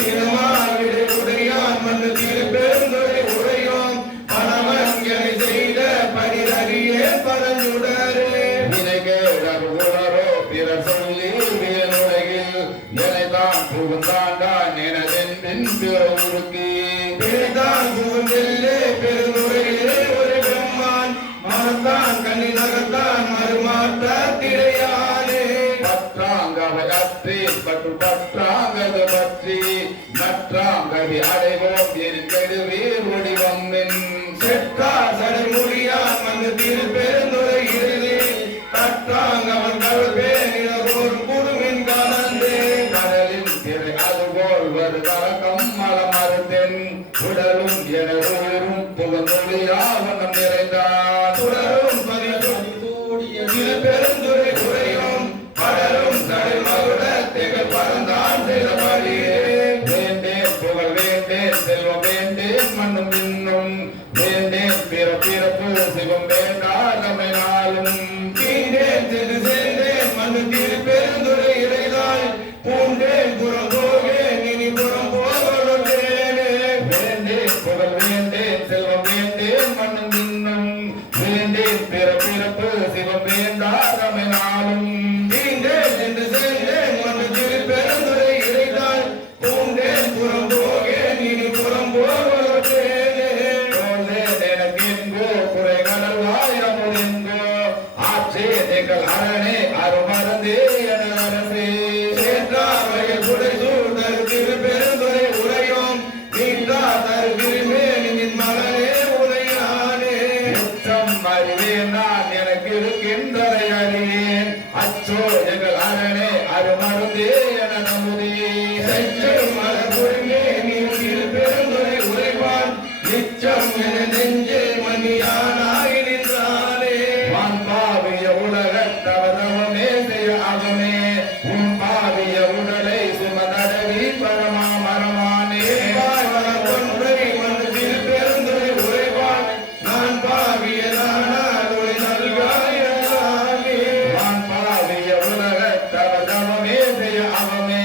சிறுமாவிடை உடையான் மன்றத்தில் பெருந்துரை உரையோம் பணவன்களை செய்த பரிதறியேன் பரஞ்சுடரே வினைகேடர் உணரோ பிறர் சொல்லி வியனுலகில் என்னைத்தான் புகுந்தாண்டான் எனதென்பின் பிறவுருக்கி பிரிதான் புகுந்தெல்லே பெருந்துரையிலே ஒரு பிரம்மான் மனத்தான் கண்ணி நகர்த்தான் மறுமாற்ற திரையானே பற்றாங்கவை அற்றி பற்று பற்றாங்கது பற்றி நற்றாங்கவி அடைவோம் என் கெடுவீர் ஒடிவம் என் செற்றா சடை முடியான் மன்றத்தில் பெருந்துரை இறுதி கற்றாங்க அவன் கல்வே நிலவோர் குடுமின் கலந்தே கடலின் திரை அதுபோல் வருதல கம்மல மறுத்தென் உடலும் எனதுயிரும் புகந்தொழியாவனம் நிறைந்தான் சுடரும் பதிதூடிய திரு பெருந்துரை உரையும் படரும் தடை மகுட திகழ் பறந்தான் சிறபடியே வேண்டேன் புகழ் வேண்டேன் செல்வம் வேண்டேன் மண்ணும் இன்னும் வேண்டேன் பிறப்பு சிவம் வேண்டாதமை நாளும் தீண்டேன் சென்று சேர்ந்தேன் மன்றத்தில் பெருந்துரை இறைதாய் பூண்டேன் புறம் போகேன் இனி புறம் போகலோட்டேனே வேண்டேன் புகழ் வேண்டேன் செல்வம் வேண்டேன் மண்ணும் இன்னும் வேண்டேன் பிறப்பு சிவம் வேண்டாதமை நாளும் தீண்டேன் சென்று சேர்ந்தேன் மன்றத்தில் பெருந்துரை இறைதாய் பூண்டேன் புறம் போகேன் இனி புறம் போகலோட்டேனே எனக்கெங்கோ குறைகள் ஆயிரமுதெங்கோ ஆற்றே எங்கள் அரணே அருமருந்தே என அரசே சேற்றாவையில் புடைசூழ் தரு பெருந்துரை உரையோம் நீண்டா தரு திருமேனின் மகனே உரையானே குற்றம் அறிவேன் நான் எனக்கு இருக்கின்றதை அறிவேன் அச்சோ எங்கள் அரணே அருமருந்தே என நம்புதே செஞ்சல் மலர்புரிமே நீ திரு பெருந்துரை உரைவான் நிச்சம் என நெஞ்சில் மணியானாய் நின்றானே வான் பாவிய உலகத்தவனவமே செய்ய அவனே உன் பாவிய உடலை சுமதடவி பரமா மரமானே ஒன்றை மன்றத்தில் பெருந்துரை உரைவான் நான் பாவியதானால் உரை நல்காயலாமே வான் பாவிய உலகத்தவனவமே செய்ய அவனே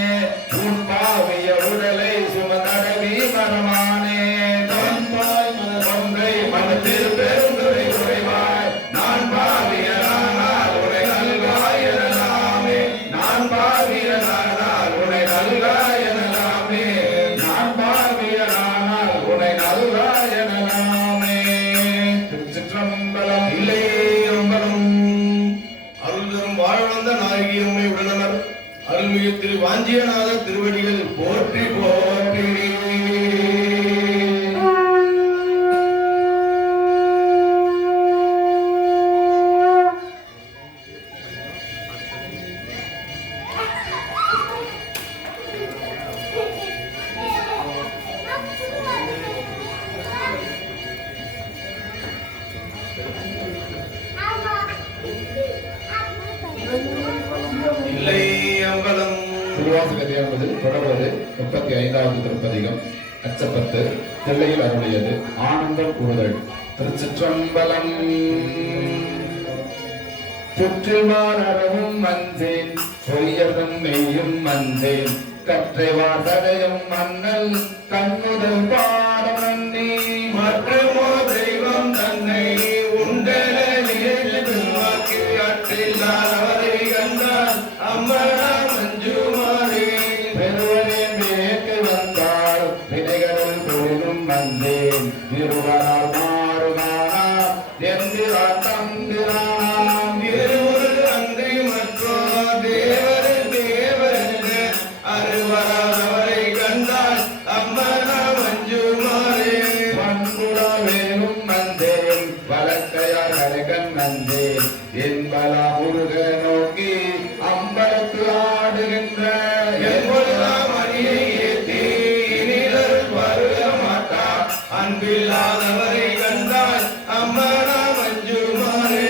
உன் பாவிய உடலை சுமதடவி மரமானே ஒன்றை மனத்தில் பெருந்துரை உரைவாய் நான் பாவியனானால் உனை நல்காயலாமே நான் பாவியனானால் உனை நல்காயலாமே நான் பாவியனானால் உனை நல்காயலாமே திருச்சிற்றம்பலம். இல்லை அம்பலம். அருள் தரும் வாழ்வந்த நாயகியம்மை உடனவர் அருள்மிகு திரு வாஞ்சியநாத திருவடிகள் போற்றி போற்றி. இல்லை அம்பலம். திருவாசக தேனமதில் தொடர்வது 35வது திருப்பதிகம். அச்சப்பத்து. தில்லையில் அருளியது. ஆனந்தம் கூறுதல். திருச்சிற்றம்பலம். புற்றில்வார் அறவும் மஞ்சேன் பொய்யதும் மெய்யும் மஞ்சேன் கற்றைவார் தடையும் மன்னல் கண்ணுதல் பாடம் நன்னி மற்றுமோ தெய்வம் தன்னை உண்டென நிகழ்ச்சி அற்றில்லாதவரை கண்டால் அம்மனா மஞ்சுமாறி எம்பிரான் தம்பிரான் திருவுரு அன்றி மற்றோர் தேவர் தேவரென்று அருவராதவரை கண்டால் அம்மனா மஞ்சுமாரே பண்புடா வேலும் வந்தேன் வழக்கையார் கலைகன் வந்தேன் என்பல முருக நோக்கி அம்பலத்து ஆடுகின்ற எப்பொழுதாம் அணியை ஏற்றி இனிதர் வருக மாட்டார் அன்பில்லாதவரை கண்டால் அம்மனா மஞ்சுமாரே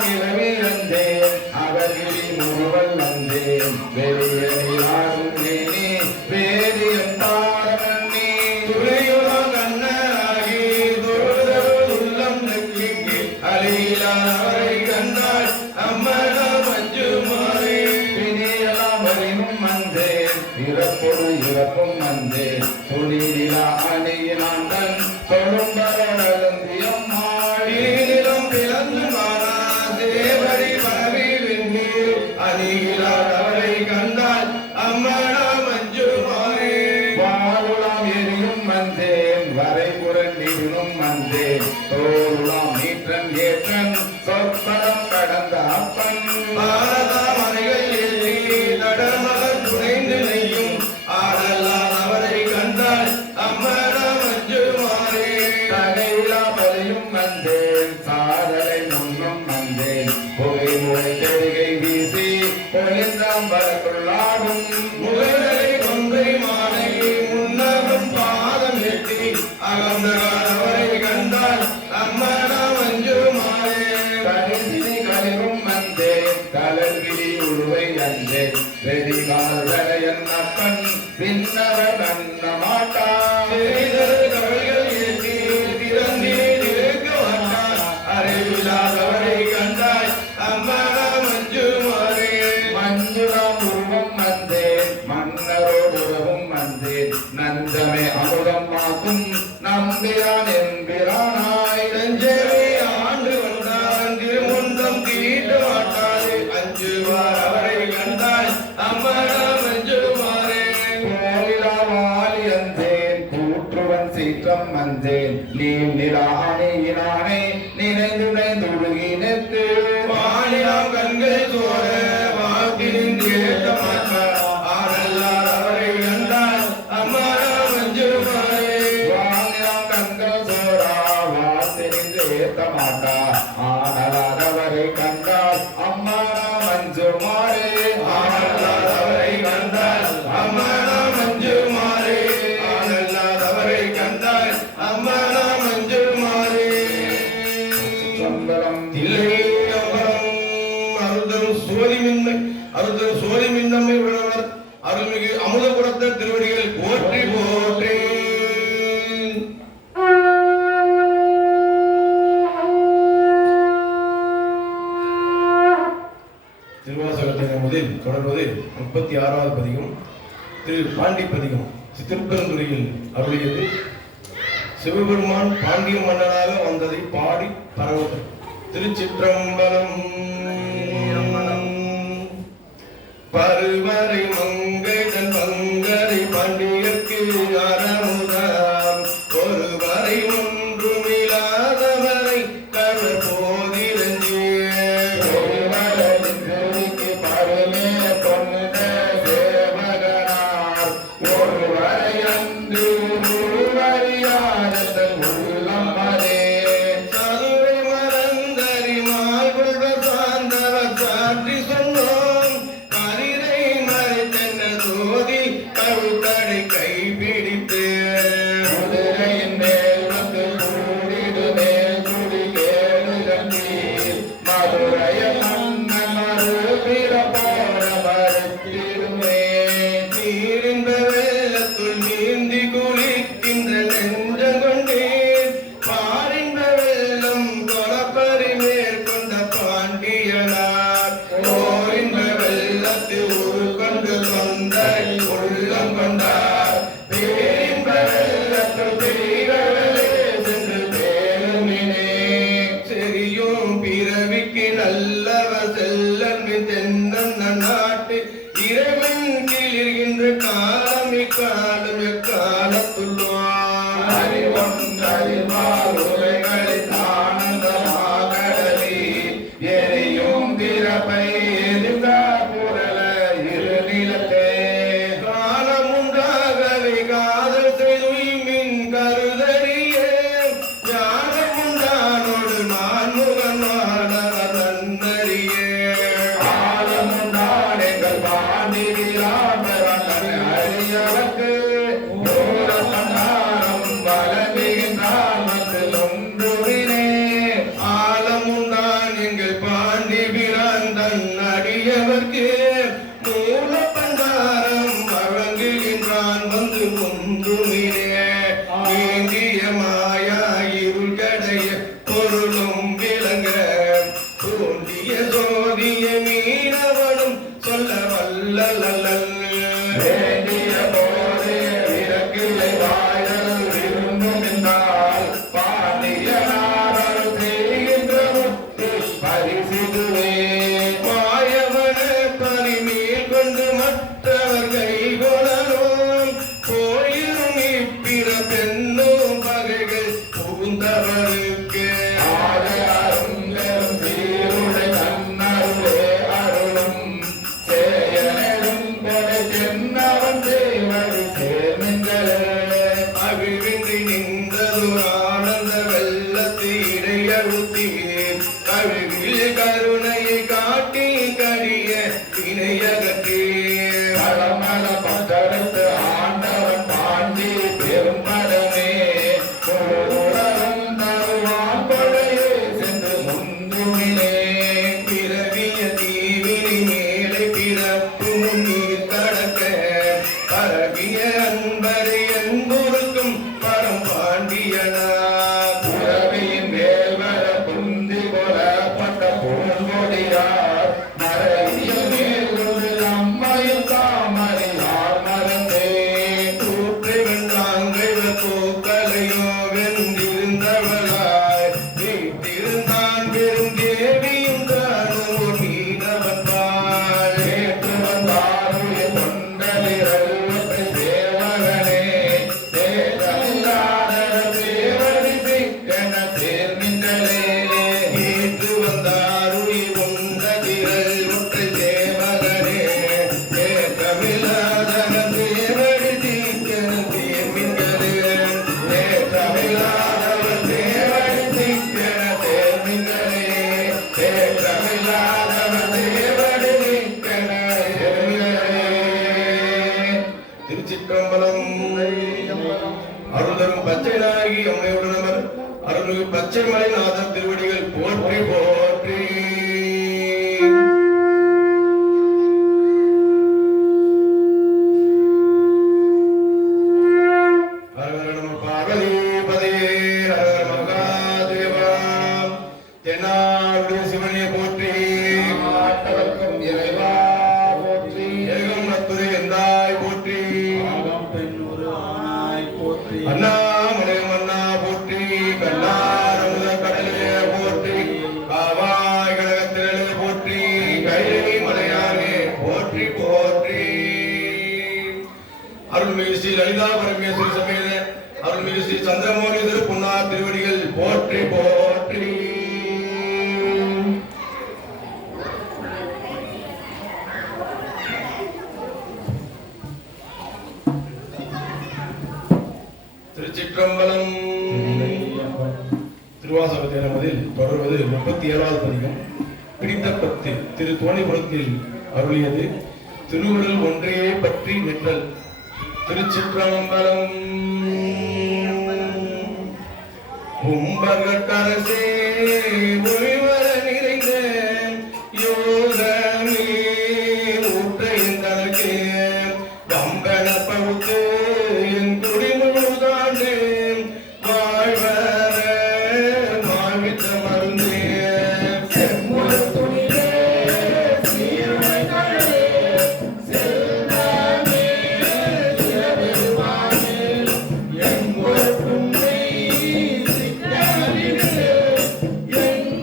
நிலவி வந்தேன் அவர்கிரி முருவல் வந்தேன் வெளிய நீராடும் மேனி வேதியம் தாரமண்ணி துறையுடன் கண்ணனாகி தொழுதல் உள்ளம் நெக்கிங்கி அழியிலாதவரை கண்டால் அம்மனா மஞ்சுமாரே பிணியெல்லாம் வரினும் வந்தேன் இறப்பொரு இறப்பும் வந்தேன் தொழிலா அணியினாண்டன் தொழும்பரந்தியம் மாடி நீரிலும் பிளந்து மாறா தேவடி பரவி வெண்ணீர் அணியிலாதவரை கண்டால் அம்மனா மஞ்சுமாரே வாருலாம் எரியும் வந்தேன் வரை புரண்டினும் வந்தேன் தோருலாம் நீற்றன் ஏற்றன் சொற்பரம் கடந்த அப்பன் பாரதாமரைகள் ஏற்றி தடமலர் புனைந்து நெய்யும் ஆடலாதவரை கண்டால் அம்மனா மஞ்சுமாரே தகையிலா பலியும் வந்தேன் சாதலை முன்னும் வந்தேன் புகை முறை தெருகை வீசி பொழிந்தாம்பரக்குள்ளாடும் முகலை கொன்றை மாலை முன்னரும் பாதம் எட்டி அகந்தகாதவரை கண்டால் அம்மனா மஞ்சுமாரே கரிசினி கலிரும் வந்தேன் கலர்கிரி உருவை அந்தேன் வெடிகாலையன் அப்பன் பின்னவர் அன்ன மாட்டான் செய்தது கவல்கள் ஏற்றி திறந்தே நிற்க மாட்டார் அறிவில்லாதவரை கண்டால் அம்மனா மஞ்சுமாரே மஞ்சுளாம் உருவம் வந்தேன் மன்னரோடு உறவும் வந்தேன் நஞ்சமே அமுதம் ஆக்கும் நம்பிரான் என்கிறானாய் நெஞ்சமே ஆண்டு கொண்டான் திருமுன்றம் தீட்ட மாட்டாது அஞ்சுவார் அவரை கண்டால் அம்மனா மஞ்சுமாரே கோலிலா வாலி வந்தேன் கூற்றுவன் சீற்றம் வந்தேன் நீ நிலானையினானே நினைந்து நினைந்துருகி நிற்கு வானிலாம் கண்கள் சோர வாக்கினின் கேட்ட மாட்டார் ஆனல்லார் அவரை கண்டால் அம்மனா மஞ்சுமாரே வாங்கினாம் கண்கள் சோரா வார்த்தையின்றி ஏத்த மாட்டா ஆனலாதவரை கண்டால் அம்மானா மஞ்சுமாரே ஆனல்லாதவரை கண்டால் அம்மனா மஞ்சுமாரே ஆனல்லாதவரை கண்டால் அம்மனா மஞ்சுமாரே சொந்தரம் இல்லை அம்பலம் அருள்தரும் சோதிமின்மை அருள்தரும் சோதிமின்மை உடையவர் அருள்மிகு அமுதபுரத்த திருவடிகள் போற்றி போற்றி திருவாசகத்தின் முதல் தொடர்வது 36வது பதிகம் திரு பாண்டி பதிகம் திருப்பெருந்துறையில் அருளியது சிவபெருமான் பாண்டிய மன்னனாக வந்ததை பாடி பரவது திருச்சிற்றம்பலம் பருவரை மங்கடன் மங்கரை பாண்டியர்க்கு அறமுதாம் ஒருவரை ஒன்றுமில்லாதவரை கவர் போதிரஞ்சியே பருமே பொன்ன சேவகனார் ஒருவரை அன்று ஒருவரியாதன் உள்ளம் மதே சதுரை மறந்தறி மாய்கொள்வ சார்ந்த பொருளும் விளங்க தோன்றிய சோதிய மீனவனும் சொல்ல வல்லல் வேண்டிய போதே விரக்கில்லை வாயல் விரும்பும் என்றால் பாண்டியனாரல் செய்கின்ற முத்து பரிசிதுவே மாயவன பரிமேல் கொண்டு மற்றவர் கைகொளரும் போயிரும் இப்பிற பெண்ணும் பகைகள் புகுந்தவருக்கு ஆடையாரும் சீருடை தன்னருளே அருளும் சேயனும் கொடை தென்னவன் தேவடி சேர்மின்களே அவிழ்வின்றி நின்றதொரு ஆனந்த வெள்ளத்தை இடையழுத்தி கழுவில் கருணையை காட்டி கரிய வினையகற்றே பழமல பட்டெடுத்து ஆண்டவன் பாண்டி பெரும்படமே உலகம் தருவான் கொடையே சென்று முந்துமினே பிறவிய தீவினி மேலே பிறப்பு நீர் கடக்க பரவிய அன்பரை என்பொருக்கும் பரம் பாண்டியனா புறவியின் மேல் வர குந்தி கொலப்பட்ட பூங்கொடியார் மறைய மேல் கொண்டு நம்மையும் தாமரையார் மறந்தே கூற்றை வென்றாங்கள் பூக்களையோ வென்றிருந்தவளாய் வீட்டிருந்தான் பெரும் தேவியும் காணும் மீனவன் பால் ஏற்று வந்தாருடைய தொண்டலிரல்வற்றை சேவகனே தேவனில்லாத தேவடி சிக்கன சேர்மின்களே ஏற்று வந்தாருளி உண்டதிரல் ஒற்றை தேவகனே ஏற்றமில்லாதன தேவடி தீக்கன தேர்மின்களே ஏற்றமில்லாதவர் தேவடி சிக்கன சேர்மின்களே ஏற்றமில்லாதவர் தேவடி சிக்கன சேர்மின்களே திருச்சிற்றம்பலம் அருள்தரும் பச்சை நாயகி அம்மையுடனவர் அருள்மிகு பச்சை மலைநாதர் திருவடிகள் போற்றி போற்றி ஹர ஹர நம பார்வதிபதே ஹர ஹர மகாதேவா தென்னாடுடைய சிவனே போற்றி ஆட்டவர்க்கும் இறைவா போற்றி ஏகம் நத்துரை எந்தாய் போற்றி ஆகம் பெண்ணொரு ஆனாய் போற்றி அண்ணாமலை மன்னா போற்றி கண்ணாரமுத கடலே போற்றி காவாய் கனகத்திரளே போற்றி கைலை மலையானே போற்றி போற்றி அருள்மிகு ஸ்ரீ லலிதா பரமேஸ்வரி சமேத அருள்மிகு ஸ்ரீ சந்திரமௌலீஸ்வரர் புன்னார் திருவடிகள் போற்றி போற்றி திருச்சிற்றம்பலம் திருவாசகத்தை நமதில் தொடர்வது 37வது பதிகம் பிடித்த பத்து திரு தோணிபுரத்தில் அருளியது திருவுருள் ஒன்றையே பற்றி நிற்றல். திருச்சிற்றம்பலம். கும்பகரசே ஒளிவர நிறைந்த யோகமே ஊற்றைந்தனக்கே கம்பன பகுத்து என் குடிமுழுதாண்டு வாழ்வர வாழ்வித்த மருந்தே செம்முழுத்துணிலே சீருடை கடலே செல்வமே சிவபெருமானே எங்கொரு புன்னை சிக்கலிலே எங்கொரு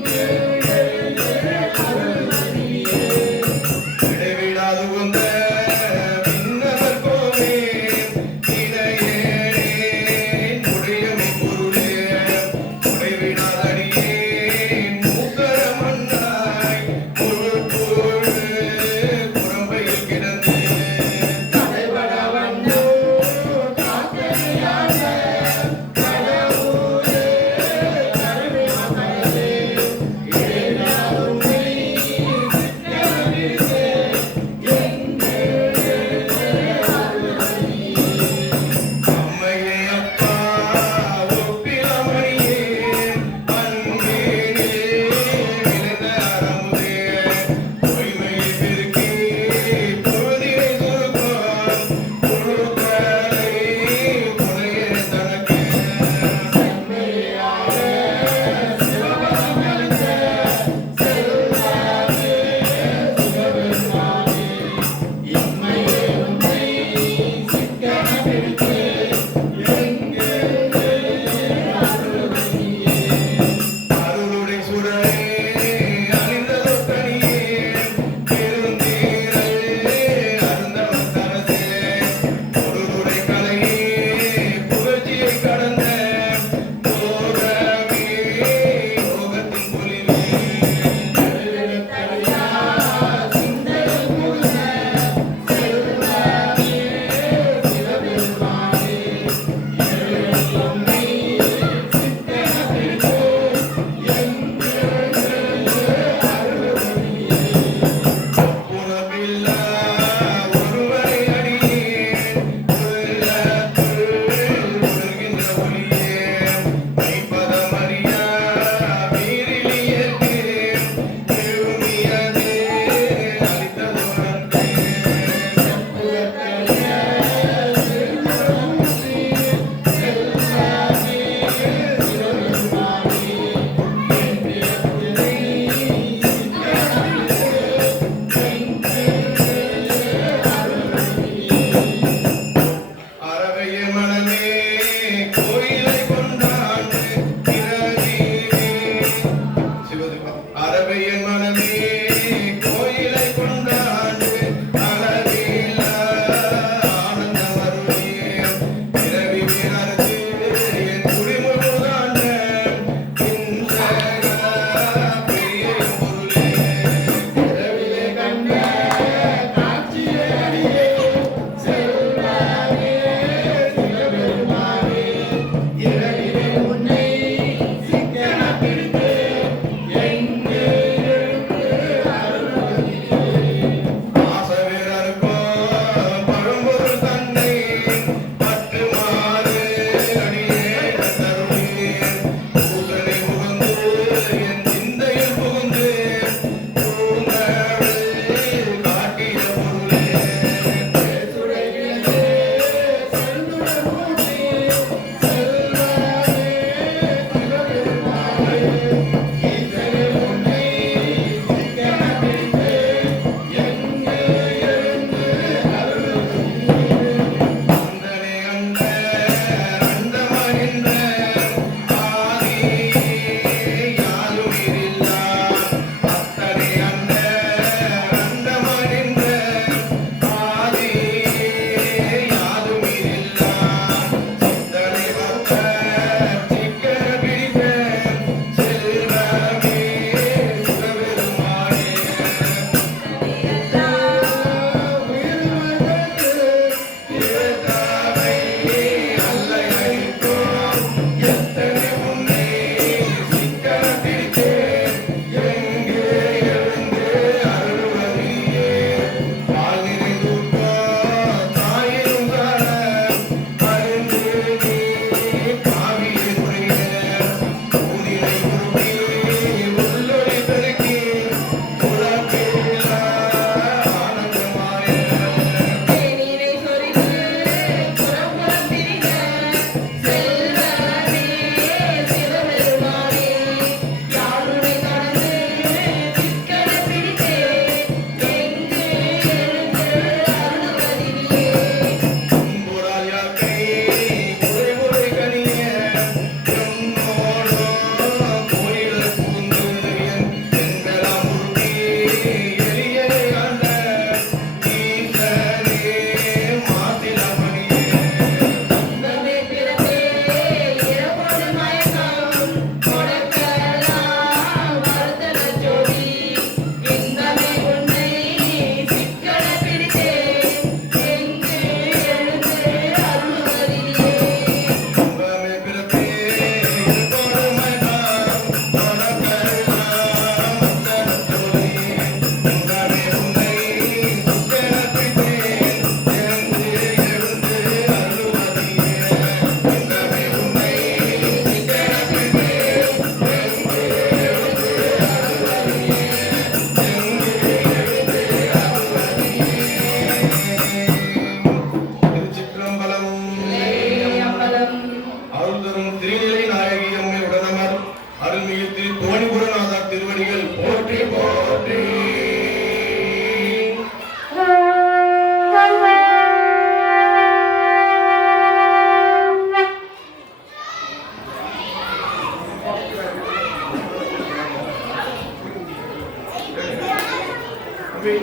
தம்பி,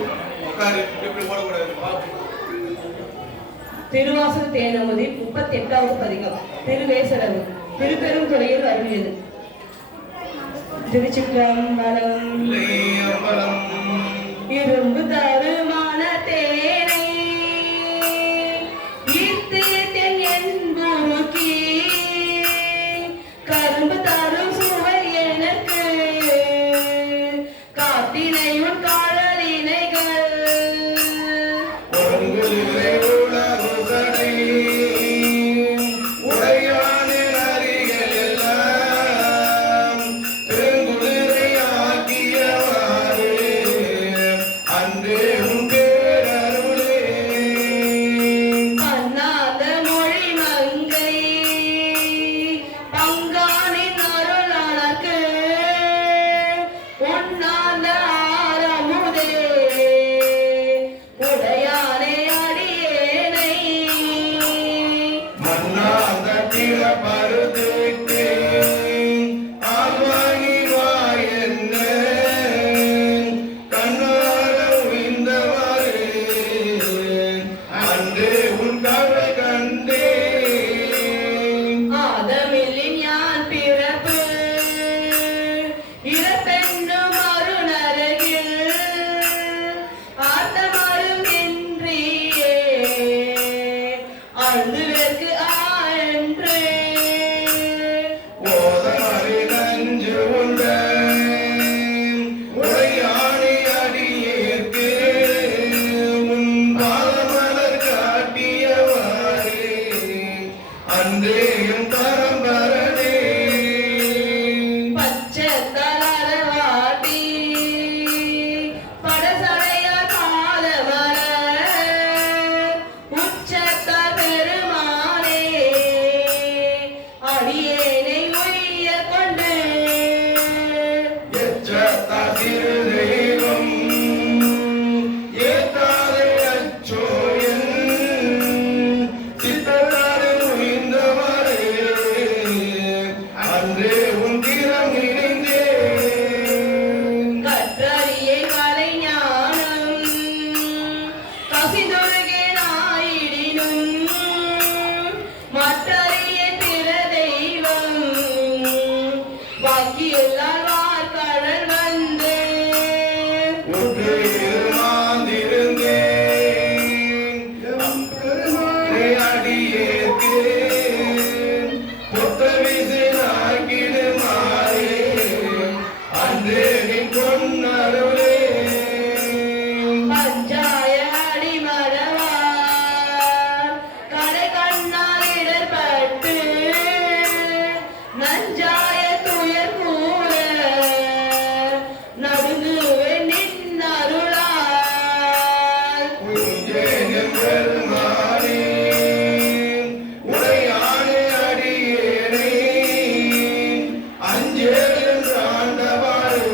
உட்காரு. இப்படி போடக்கூடாது. வா. திருவாசக தேனமுதி 38வது பதிகம். திருவேசரவு திருப்பெரும் துறையில் அருளியது. திருச்சிற்றம்பலம். இல்லை அம்பலம். இரும்பு தருமான தேனை ஈர்த்து தென் என்புருக்கி கரும்பு தரும் சுவை எனக்கு காட்டினையும் காழலினைகள் ஒருங்குதிரை உலகுதனை உடையானின் அருகில் எல்லாம் பெருங்குதிரை ஆக்கியவாறு அன்றே உன் பேரருளே. அண்ணாத மொழி மங்கை பங்கானின் அருளாளர்க்கு உண்ணாத ஆரமுதே உடையானே அடியேனை மன்னாந்த திற பருத்திட்டு ஆழ்வாங்கி வாய் என்ன கண்ணார உய்ந்தவாறு அன்றே உன் கவை கண்டே. ஆதமில்லின் யான் பிறப்பு இறப்பென்னும் அருணருகில் ஆத்தமரும் இன்றியே அழுதுவர்க்கு ஆன்று ஓதமறி நஞ்சு உண்ட உடையாணி அடியேற்கு உன் பாதமலர் காட்டியவாறு அன்றேயும் பரம்பரனே. பச்சத்தலரவாட்டி படசடையா காலமர உச்சத்த பெருமானே அடியேனை உய்ய கொண்டு எச்சத்தா சிறு தெய்வம் ஏத்தாதே அச்சோயன் சித்தத்தாறு உய்ந்தவரே அன்றே உன் திறம் இணைந்தே. கற்றறியை கலைஞானம் கசிதொருகே நாயிடினும் மற்றறிய பிற தெய்வம் வாக்கியெல்லாம் வார்கடல் வந்து ஒன்று இருமாந்திருந்தேன் பெருமானே அடியேற்கு பொத்த விசிலாக்கிடுமாறே அன்றே நீ பொன்னருளே. பஞ்சாய அடிமரவார் கடை கண்ணால் இடர்பட்டு நஞ்சாய துயர் கூற நடுங்குவே நின்னருளால் உஞ்சேனும் பெருமானே உடையானே அடியேனை அஞ்சேலும் ஆண்டவாறு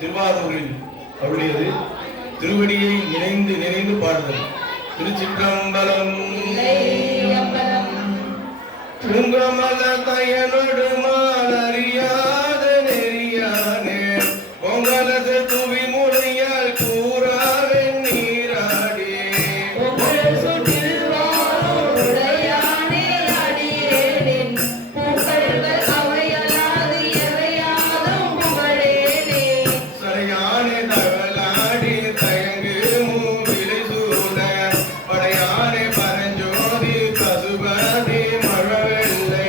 திருவாரூரில் அருளியது திருவடியை நினைந்து நினைந்து பாடுதல். திருச்சிற்றம்பலம். துங்கமல தயனொடு மாலறியாத நெறியானே பொங்கலது துவி முனையால் கூறாவே நீராடி சரியானே தவளாடி தயங்கு மூவிலை சூட படையானே பரஞ்சோதி பசுபதி மழவெல்லை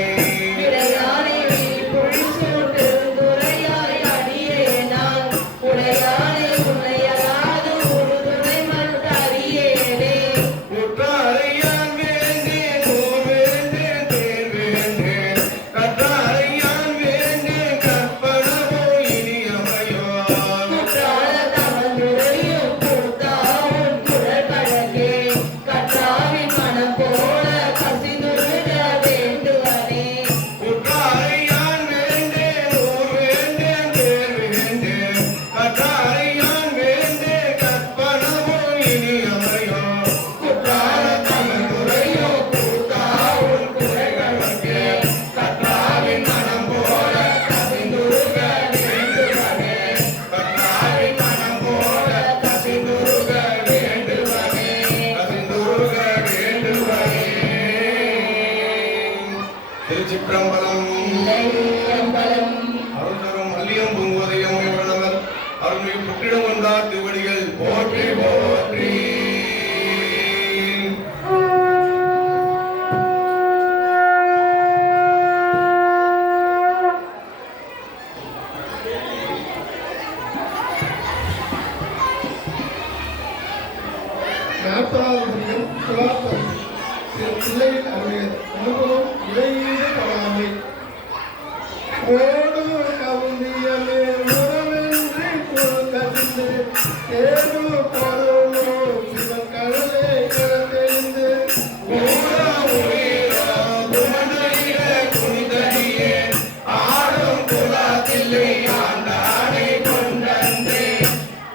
திருச்சிற்றம்பலம். அருள்தரும் மல்லியம் பூங்கோதையம் இவனவர் அருள்மிகு புற்றிடம் கொண்டார் திருவடிகள் போற்றி போற்றி. பிள்ளையின் அருளியது அனுபவம் இடையீடு படாமை ஓடு கவுந்தியலே உறவென்றி கசிந்து ஏடு பொருளோ சிவன் கடலே கடந்தெழுந்து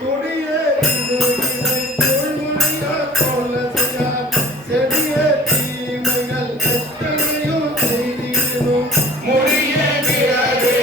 துடியே இது இதை தோல்முனையா போல செய்யார் செடிய தீமைகள் எத்தனையோ செய்திடும் முடிய பிறகு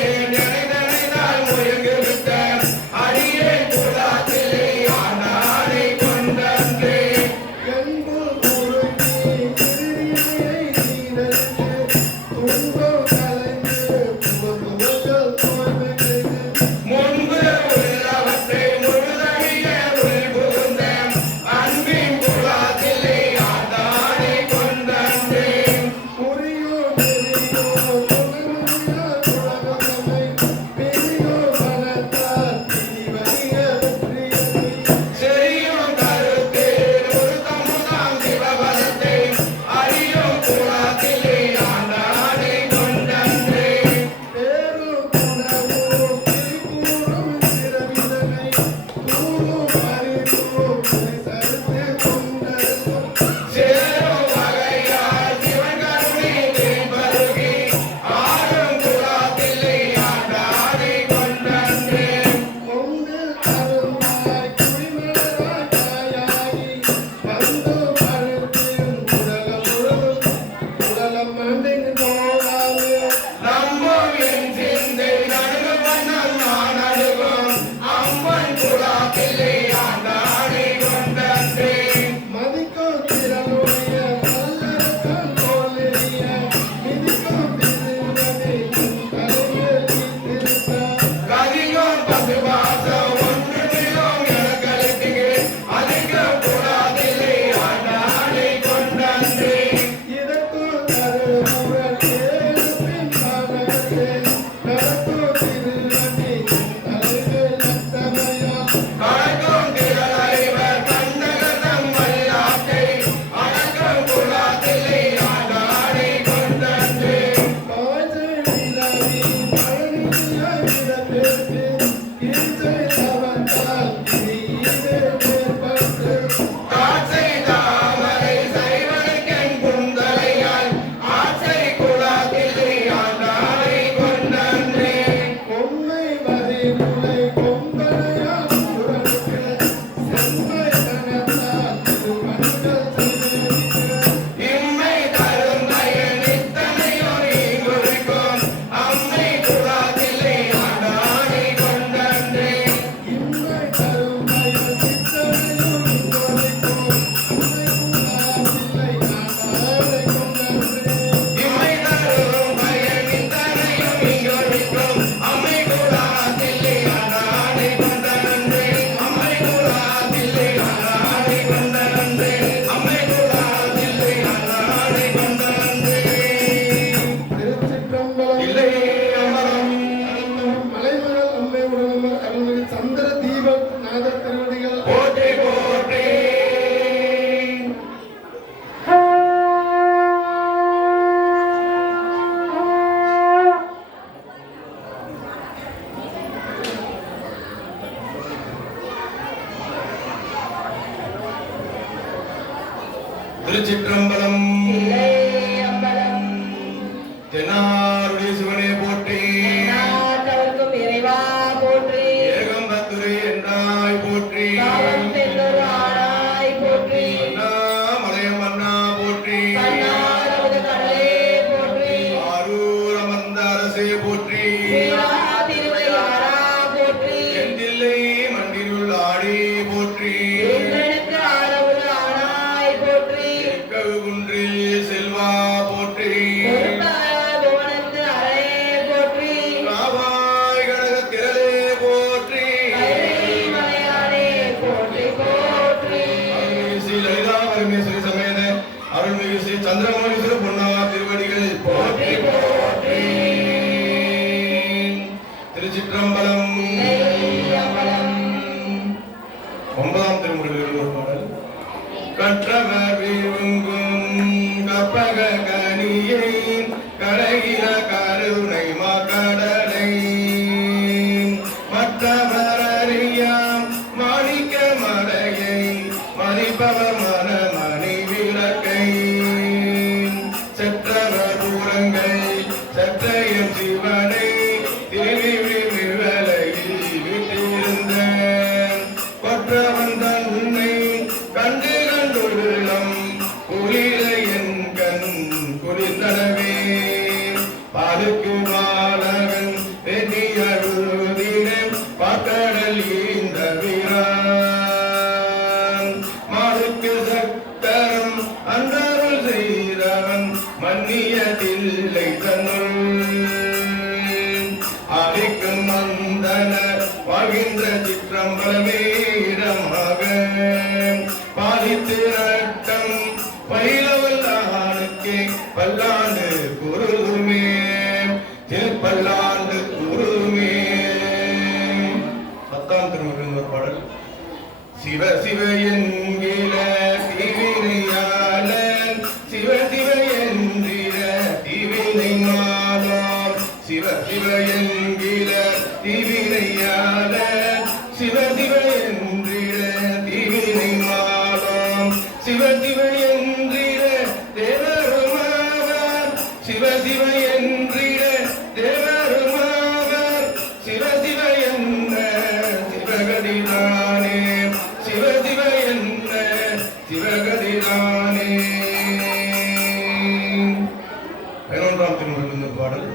இம்மை தரும் பயனித்தனையும் நீ குறிக்கும் அம்மை குலாதில்லை ஆண்டானை கொண்டன்றே இம்மை தரும் பயனித்தனையும் நீ குறிக்கும் அம்மை குலாதில்லை ஆண்டானை கொண்டன்றே அம்மை குலாதில்லை ஆண்டானை கொண்டன்றே அம்மை குலாதில்லை ஆண்டானை கொண்டன்றே திருச்சிற்றம்பலம் இல்லை அமரம் மலைமகள் அம்மை உடனமர் அருள்மிகு சந்திர தீபக் நாத திருவடிகள் போற்றி போற்றி திருச்சிற்றம்பலம் அம்பலம் தென்னாருடைய சிவனே போற்றி நாட்டவர்க்கும் இறைவா போற்றி ஏகம்பத்துரை என்றாய் போற்றி காவல் பெண்ணொரு ஆனாய் போற்றி மலையம் மன்னா போற்றி கண்ணாரவது கடலே போற்றி ஆரூர் அமர்ந்த அரசே போற்றி ஸ்ரீரா திருவையாரா போற்றி எந்தில்லை மண்டிருள் ஆடி போற்றி இந்திரனுக்கு ஆரவது ஆனாய் போற்றி கவுகுன்றில் செல்வா போற்றி புவனத்து அரணே போற்றி காவாய் கனக திரளே போற்றி கைலை மலையானே போற்றி போற்றி அருள்மிகு ஸ்ரீ லலிதா பரமேஸ்வரி சமேத அருள்மிகு ஸ்ரீ சந்திரமௌலீஸ்வர பொன்னார் திருவடிகள் போற்றி போற்றி திருச்சிற்றம்பலம் அம்பலம் ஒன்பதாம் திருமுறையில் ஒரு பாடல் கற்றவர் விருங்கும் கப்பக கனியை கடைகிற கருணை மாக்கடலை மற்றவர் அறியாம் மாணிக்க மலையை மதிப்பவர் மனமணி விளக்கை செற்றவர் தூரங்கள் சற்றையும் சிவனை திருவிழிவலையில் விட்டிருந்த கொற்றவன் தன்னை கண்டு கண்டுள்ளம் குளிர என் கண் குளிர்ந்தனவே பாலுக்கு பாலகன் வெற்றியழுதினம் பாக்கடல் இந்த வீரான் மாலுக்கு சக்கரம் அந்தருள் செய்தவன் மன்னியதில்லை தன்னுள் ஆடிக்கும் மந்தன வாழ்கின்ற சிற்றம்பலமே இடமாக பாலித்து நட்டம் பயிலவல் ஆணுக்கே பல்லாண்டு குருதுமே திருப்பல்லாண்டு குருதுமே பத்தாம் திருமுறையின் ஒரு பாடல் சிவ சிவ என்கிற தீவினையாளன் சிவ சிவ என்கிற தீவினை மாதம் சிவ சிவ என்கிற தீவினையாளன் சிவ சிவ என்கிற தீவினை மாதம் சிவ சிவ என்கிற தேவருமாவர் சிவ சிவ என்கிற தேவருமாவர் சிவ சிவ என்ன சிவகதிதானே சிவ சிவ என்ன சிவகதிதானே 11ஆம் திருமுறையில் பாடல்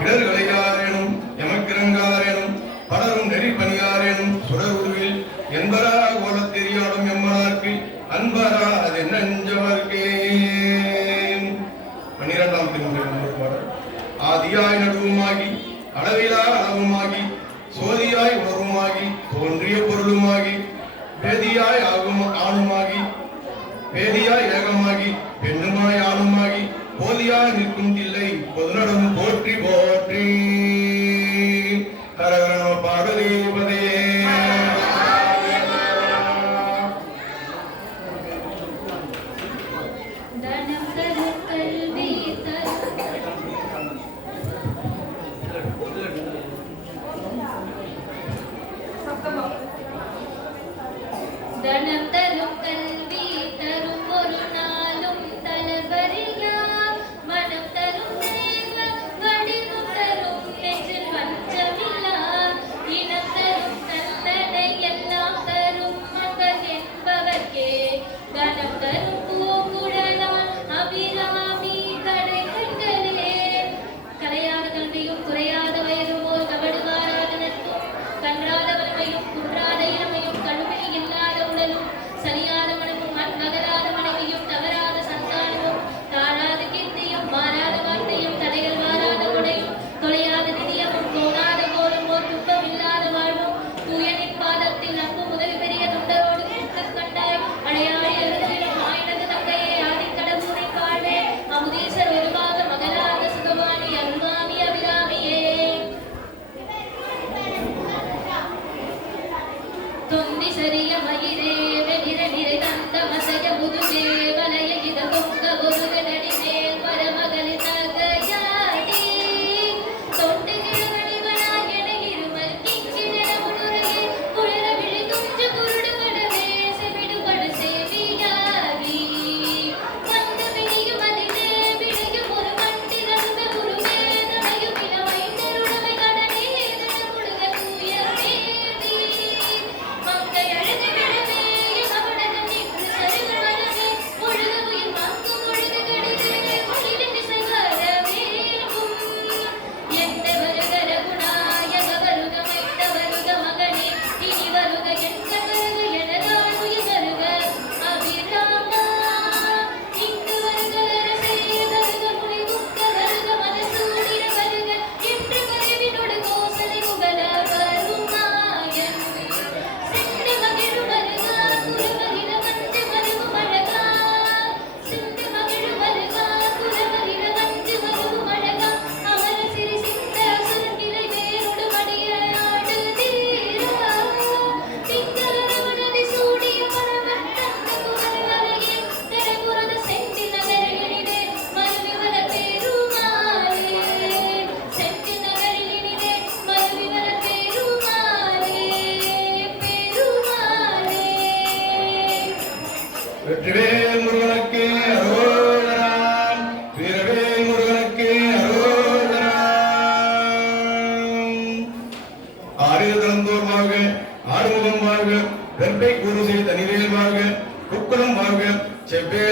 இடர்களையாரேனும் எமக்கிரங்காரேனும் பலரும் நெறி பணியாரேனும் சுடருருவில் என்பரா கோலத் தெரியாடும் எம்மனார்க்கு அன்பரா அது நஞ்சவர்க்கே 12ஆம் திருமுறையில் பாடல் ஆதியாய் நடுவுமாகி அளவிலா அளவுமாகி சோதியாய் உணர்வுமாகி தோன்றிய பொருளுமாகி வேதியாய் ஆகும் ஆணுமாகி வேதியாய் ஏகமாகி பெண்ணுமாய் ஆணுமாகி போதியாய் நிற்கும் தில்லை பொதுநடம் போற்றி போற்றி ஹரஹர நம பார்வதீபதே தனம் தரும் கல்வி தனம் தரும் கல்வி தரும் ஒரு நாளும் தளபரியா மனம் தரும் தேவ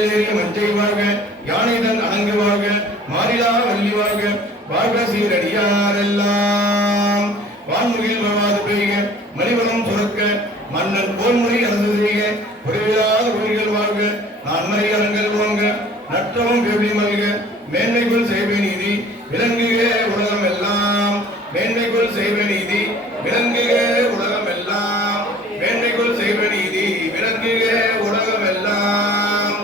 மஞ்சளேறி மஞ்சை வாழ்க யானைதன் அணங்கு வாழ்க மாறிலா வள்ளி வாழ்க வாழ்க சீரடியாரெல்லாம் வான்முகில் வராது பெய்க மலிவனம் சுரக்க மன்னன் கோன்முறை அரசு செய்க குறைவில்லாத உயிர்கள் வாழ்க நான்மறை அரங்கள் ஓங்க நற்றமும் வெள்ளி மல்க மேன்மைக்குள் செய்வ நீதி விளங்குக உலகம் எல்லாம் மேன்மைக்குள் செய்வ நீதி விளங்குக உலகம் எல்லாம் மேன்மைக்குள் செய்வ நீதி விளங்குக உலகம் எல்லாம்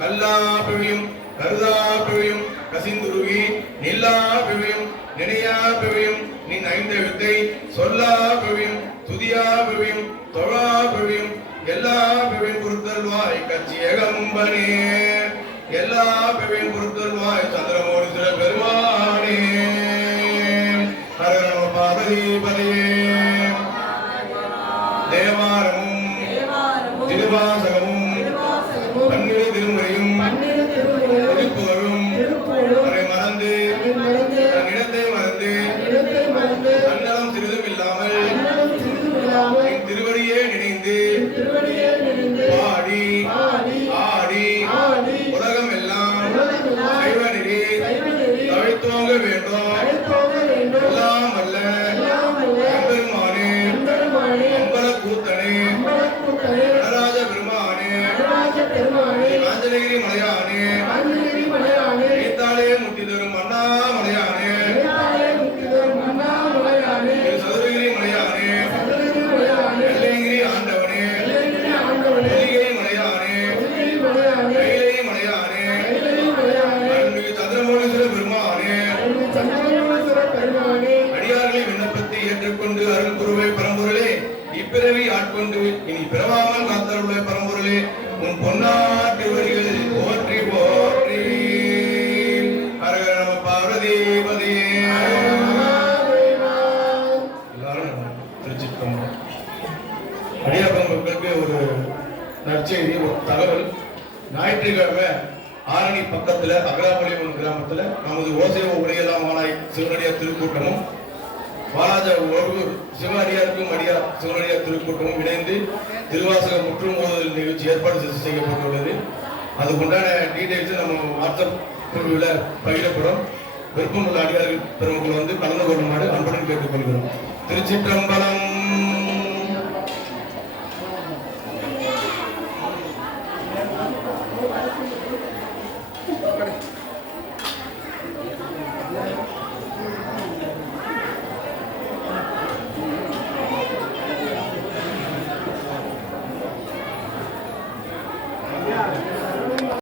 கல்லா பிழியும் கருதா பிழியும் கசிந்துருகி நில்லா பிழியும் நினையா பிழியும் நின் ஐந்த வித்தை சொல்லா பிழியும் துதியா பிழியும் தொழா பிழியும் எல்லா பிழியும் பொறுத்தல்வாய் கச்சியகம்பனே எல்லா பிழியும் பொறுத்தல்வாய் சந்திரமோடி சில பெருமானே ஹர நம பார்வதிபதியே தேவாரமும் திருவாசகமும் பன்னிரு திருமுறையும் திருப்புகழும் அதை மறந்து தன் இடத்தை மறந்து தன்னலம் சிறிதும் இல்லாமல் என் திருவடியே நினைந்து பாடி ஆடி உலகம் எல்லாம் சைவ நெறி தழைத்தோங்க வேண்டும் எல்லாம் அல்ல எம்பெருமானே அம்பல கூத்தனே நடராஜ பெருமானே ஆஞ்சநேயரி மலையானே ஏத்தாலே முட்டி தரும் அண்ணாமலையானே சதுரகிரி மலையானே எல்லைகிரி ஆண்டவனே எல்லிகிரி மலையானே கைலை மலையானே அருள்மிகு சந்திரமௌலீஸ்வர பெருமானே அடியார்களை விண்ணப்பத்தை ஏற்றுக்கொண்டு அருள் குருவை பரம்பொருளே இப்பிறவி ஆட்கொண்டு இனி பிறவாமல் காத்தருளை பரம்பொருளே உன் பொன்னாட்டு வரிகளில் போற்றி போற்றி ஹரஹர நம பார்வதிபதியே எல்லாரும் திருச்சிற்றம்பலம். அடியார்கள் மக்களுக்கு ஒரு நற்செய்தி, ஒரு தகவல். ஞாயிற்றுக்கிழமை ஆரணி பக்கத்துல அகராமலிபுரம் கிராமத்துல நமது ஓசைவ உடையெல்லாம் ஆனாய் சிவனடியார் திருக்கூட்டமும் வாலாஜா ஒரு சிவனடியாருக்கும் அடியார் சிவனடியார் திருக்கூட்டமும் இணைந்து திருவாசக முற்றும் மோதல் நிகழ்ச்சி ஏற்பாடு செய்யப்பட்டுள்ளது. அதுக்குண்டான டீடைல்ஸ் நம்ம வாட்ஸ்அப் குழுவில் பகிரப்படும். விருப்பமுள்ள அடியார்கள் பெருமக்கள் வந்து கலந்து கொள்ளுமாறு அன்புடன் கேட்டுக்கொள்கிறோம். திருச்சிற்றம்பலம்.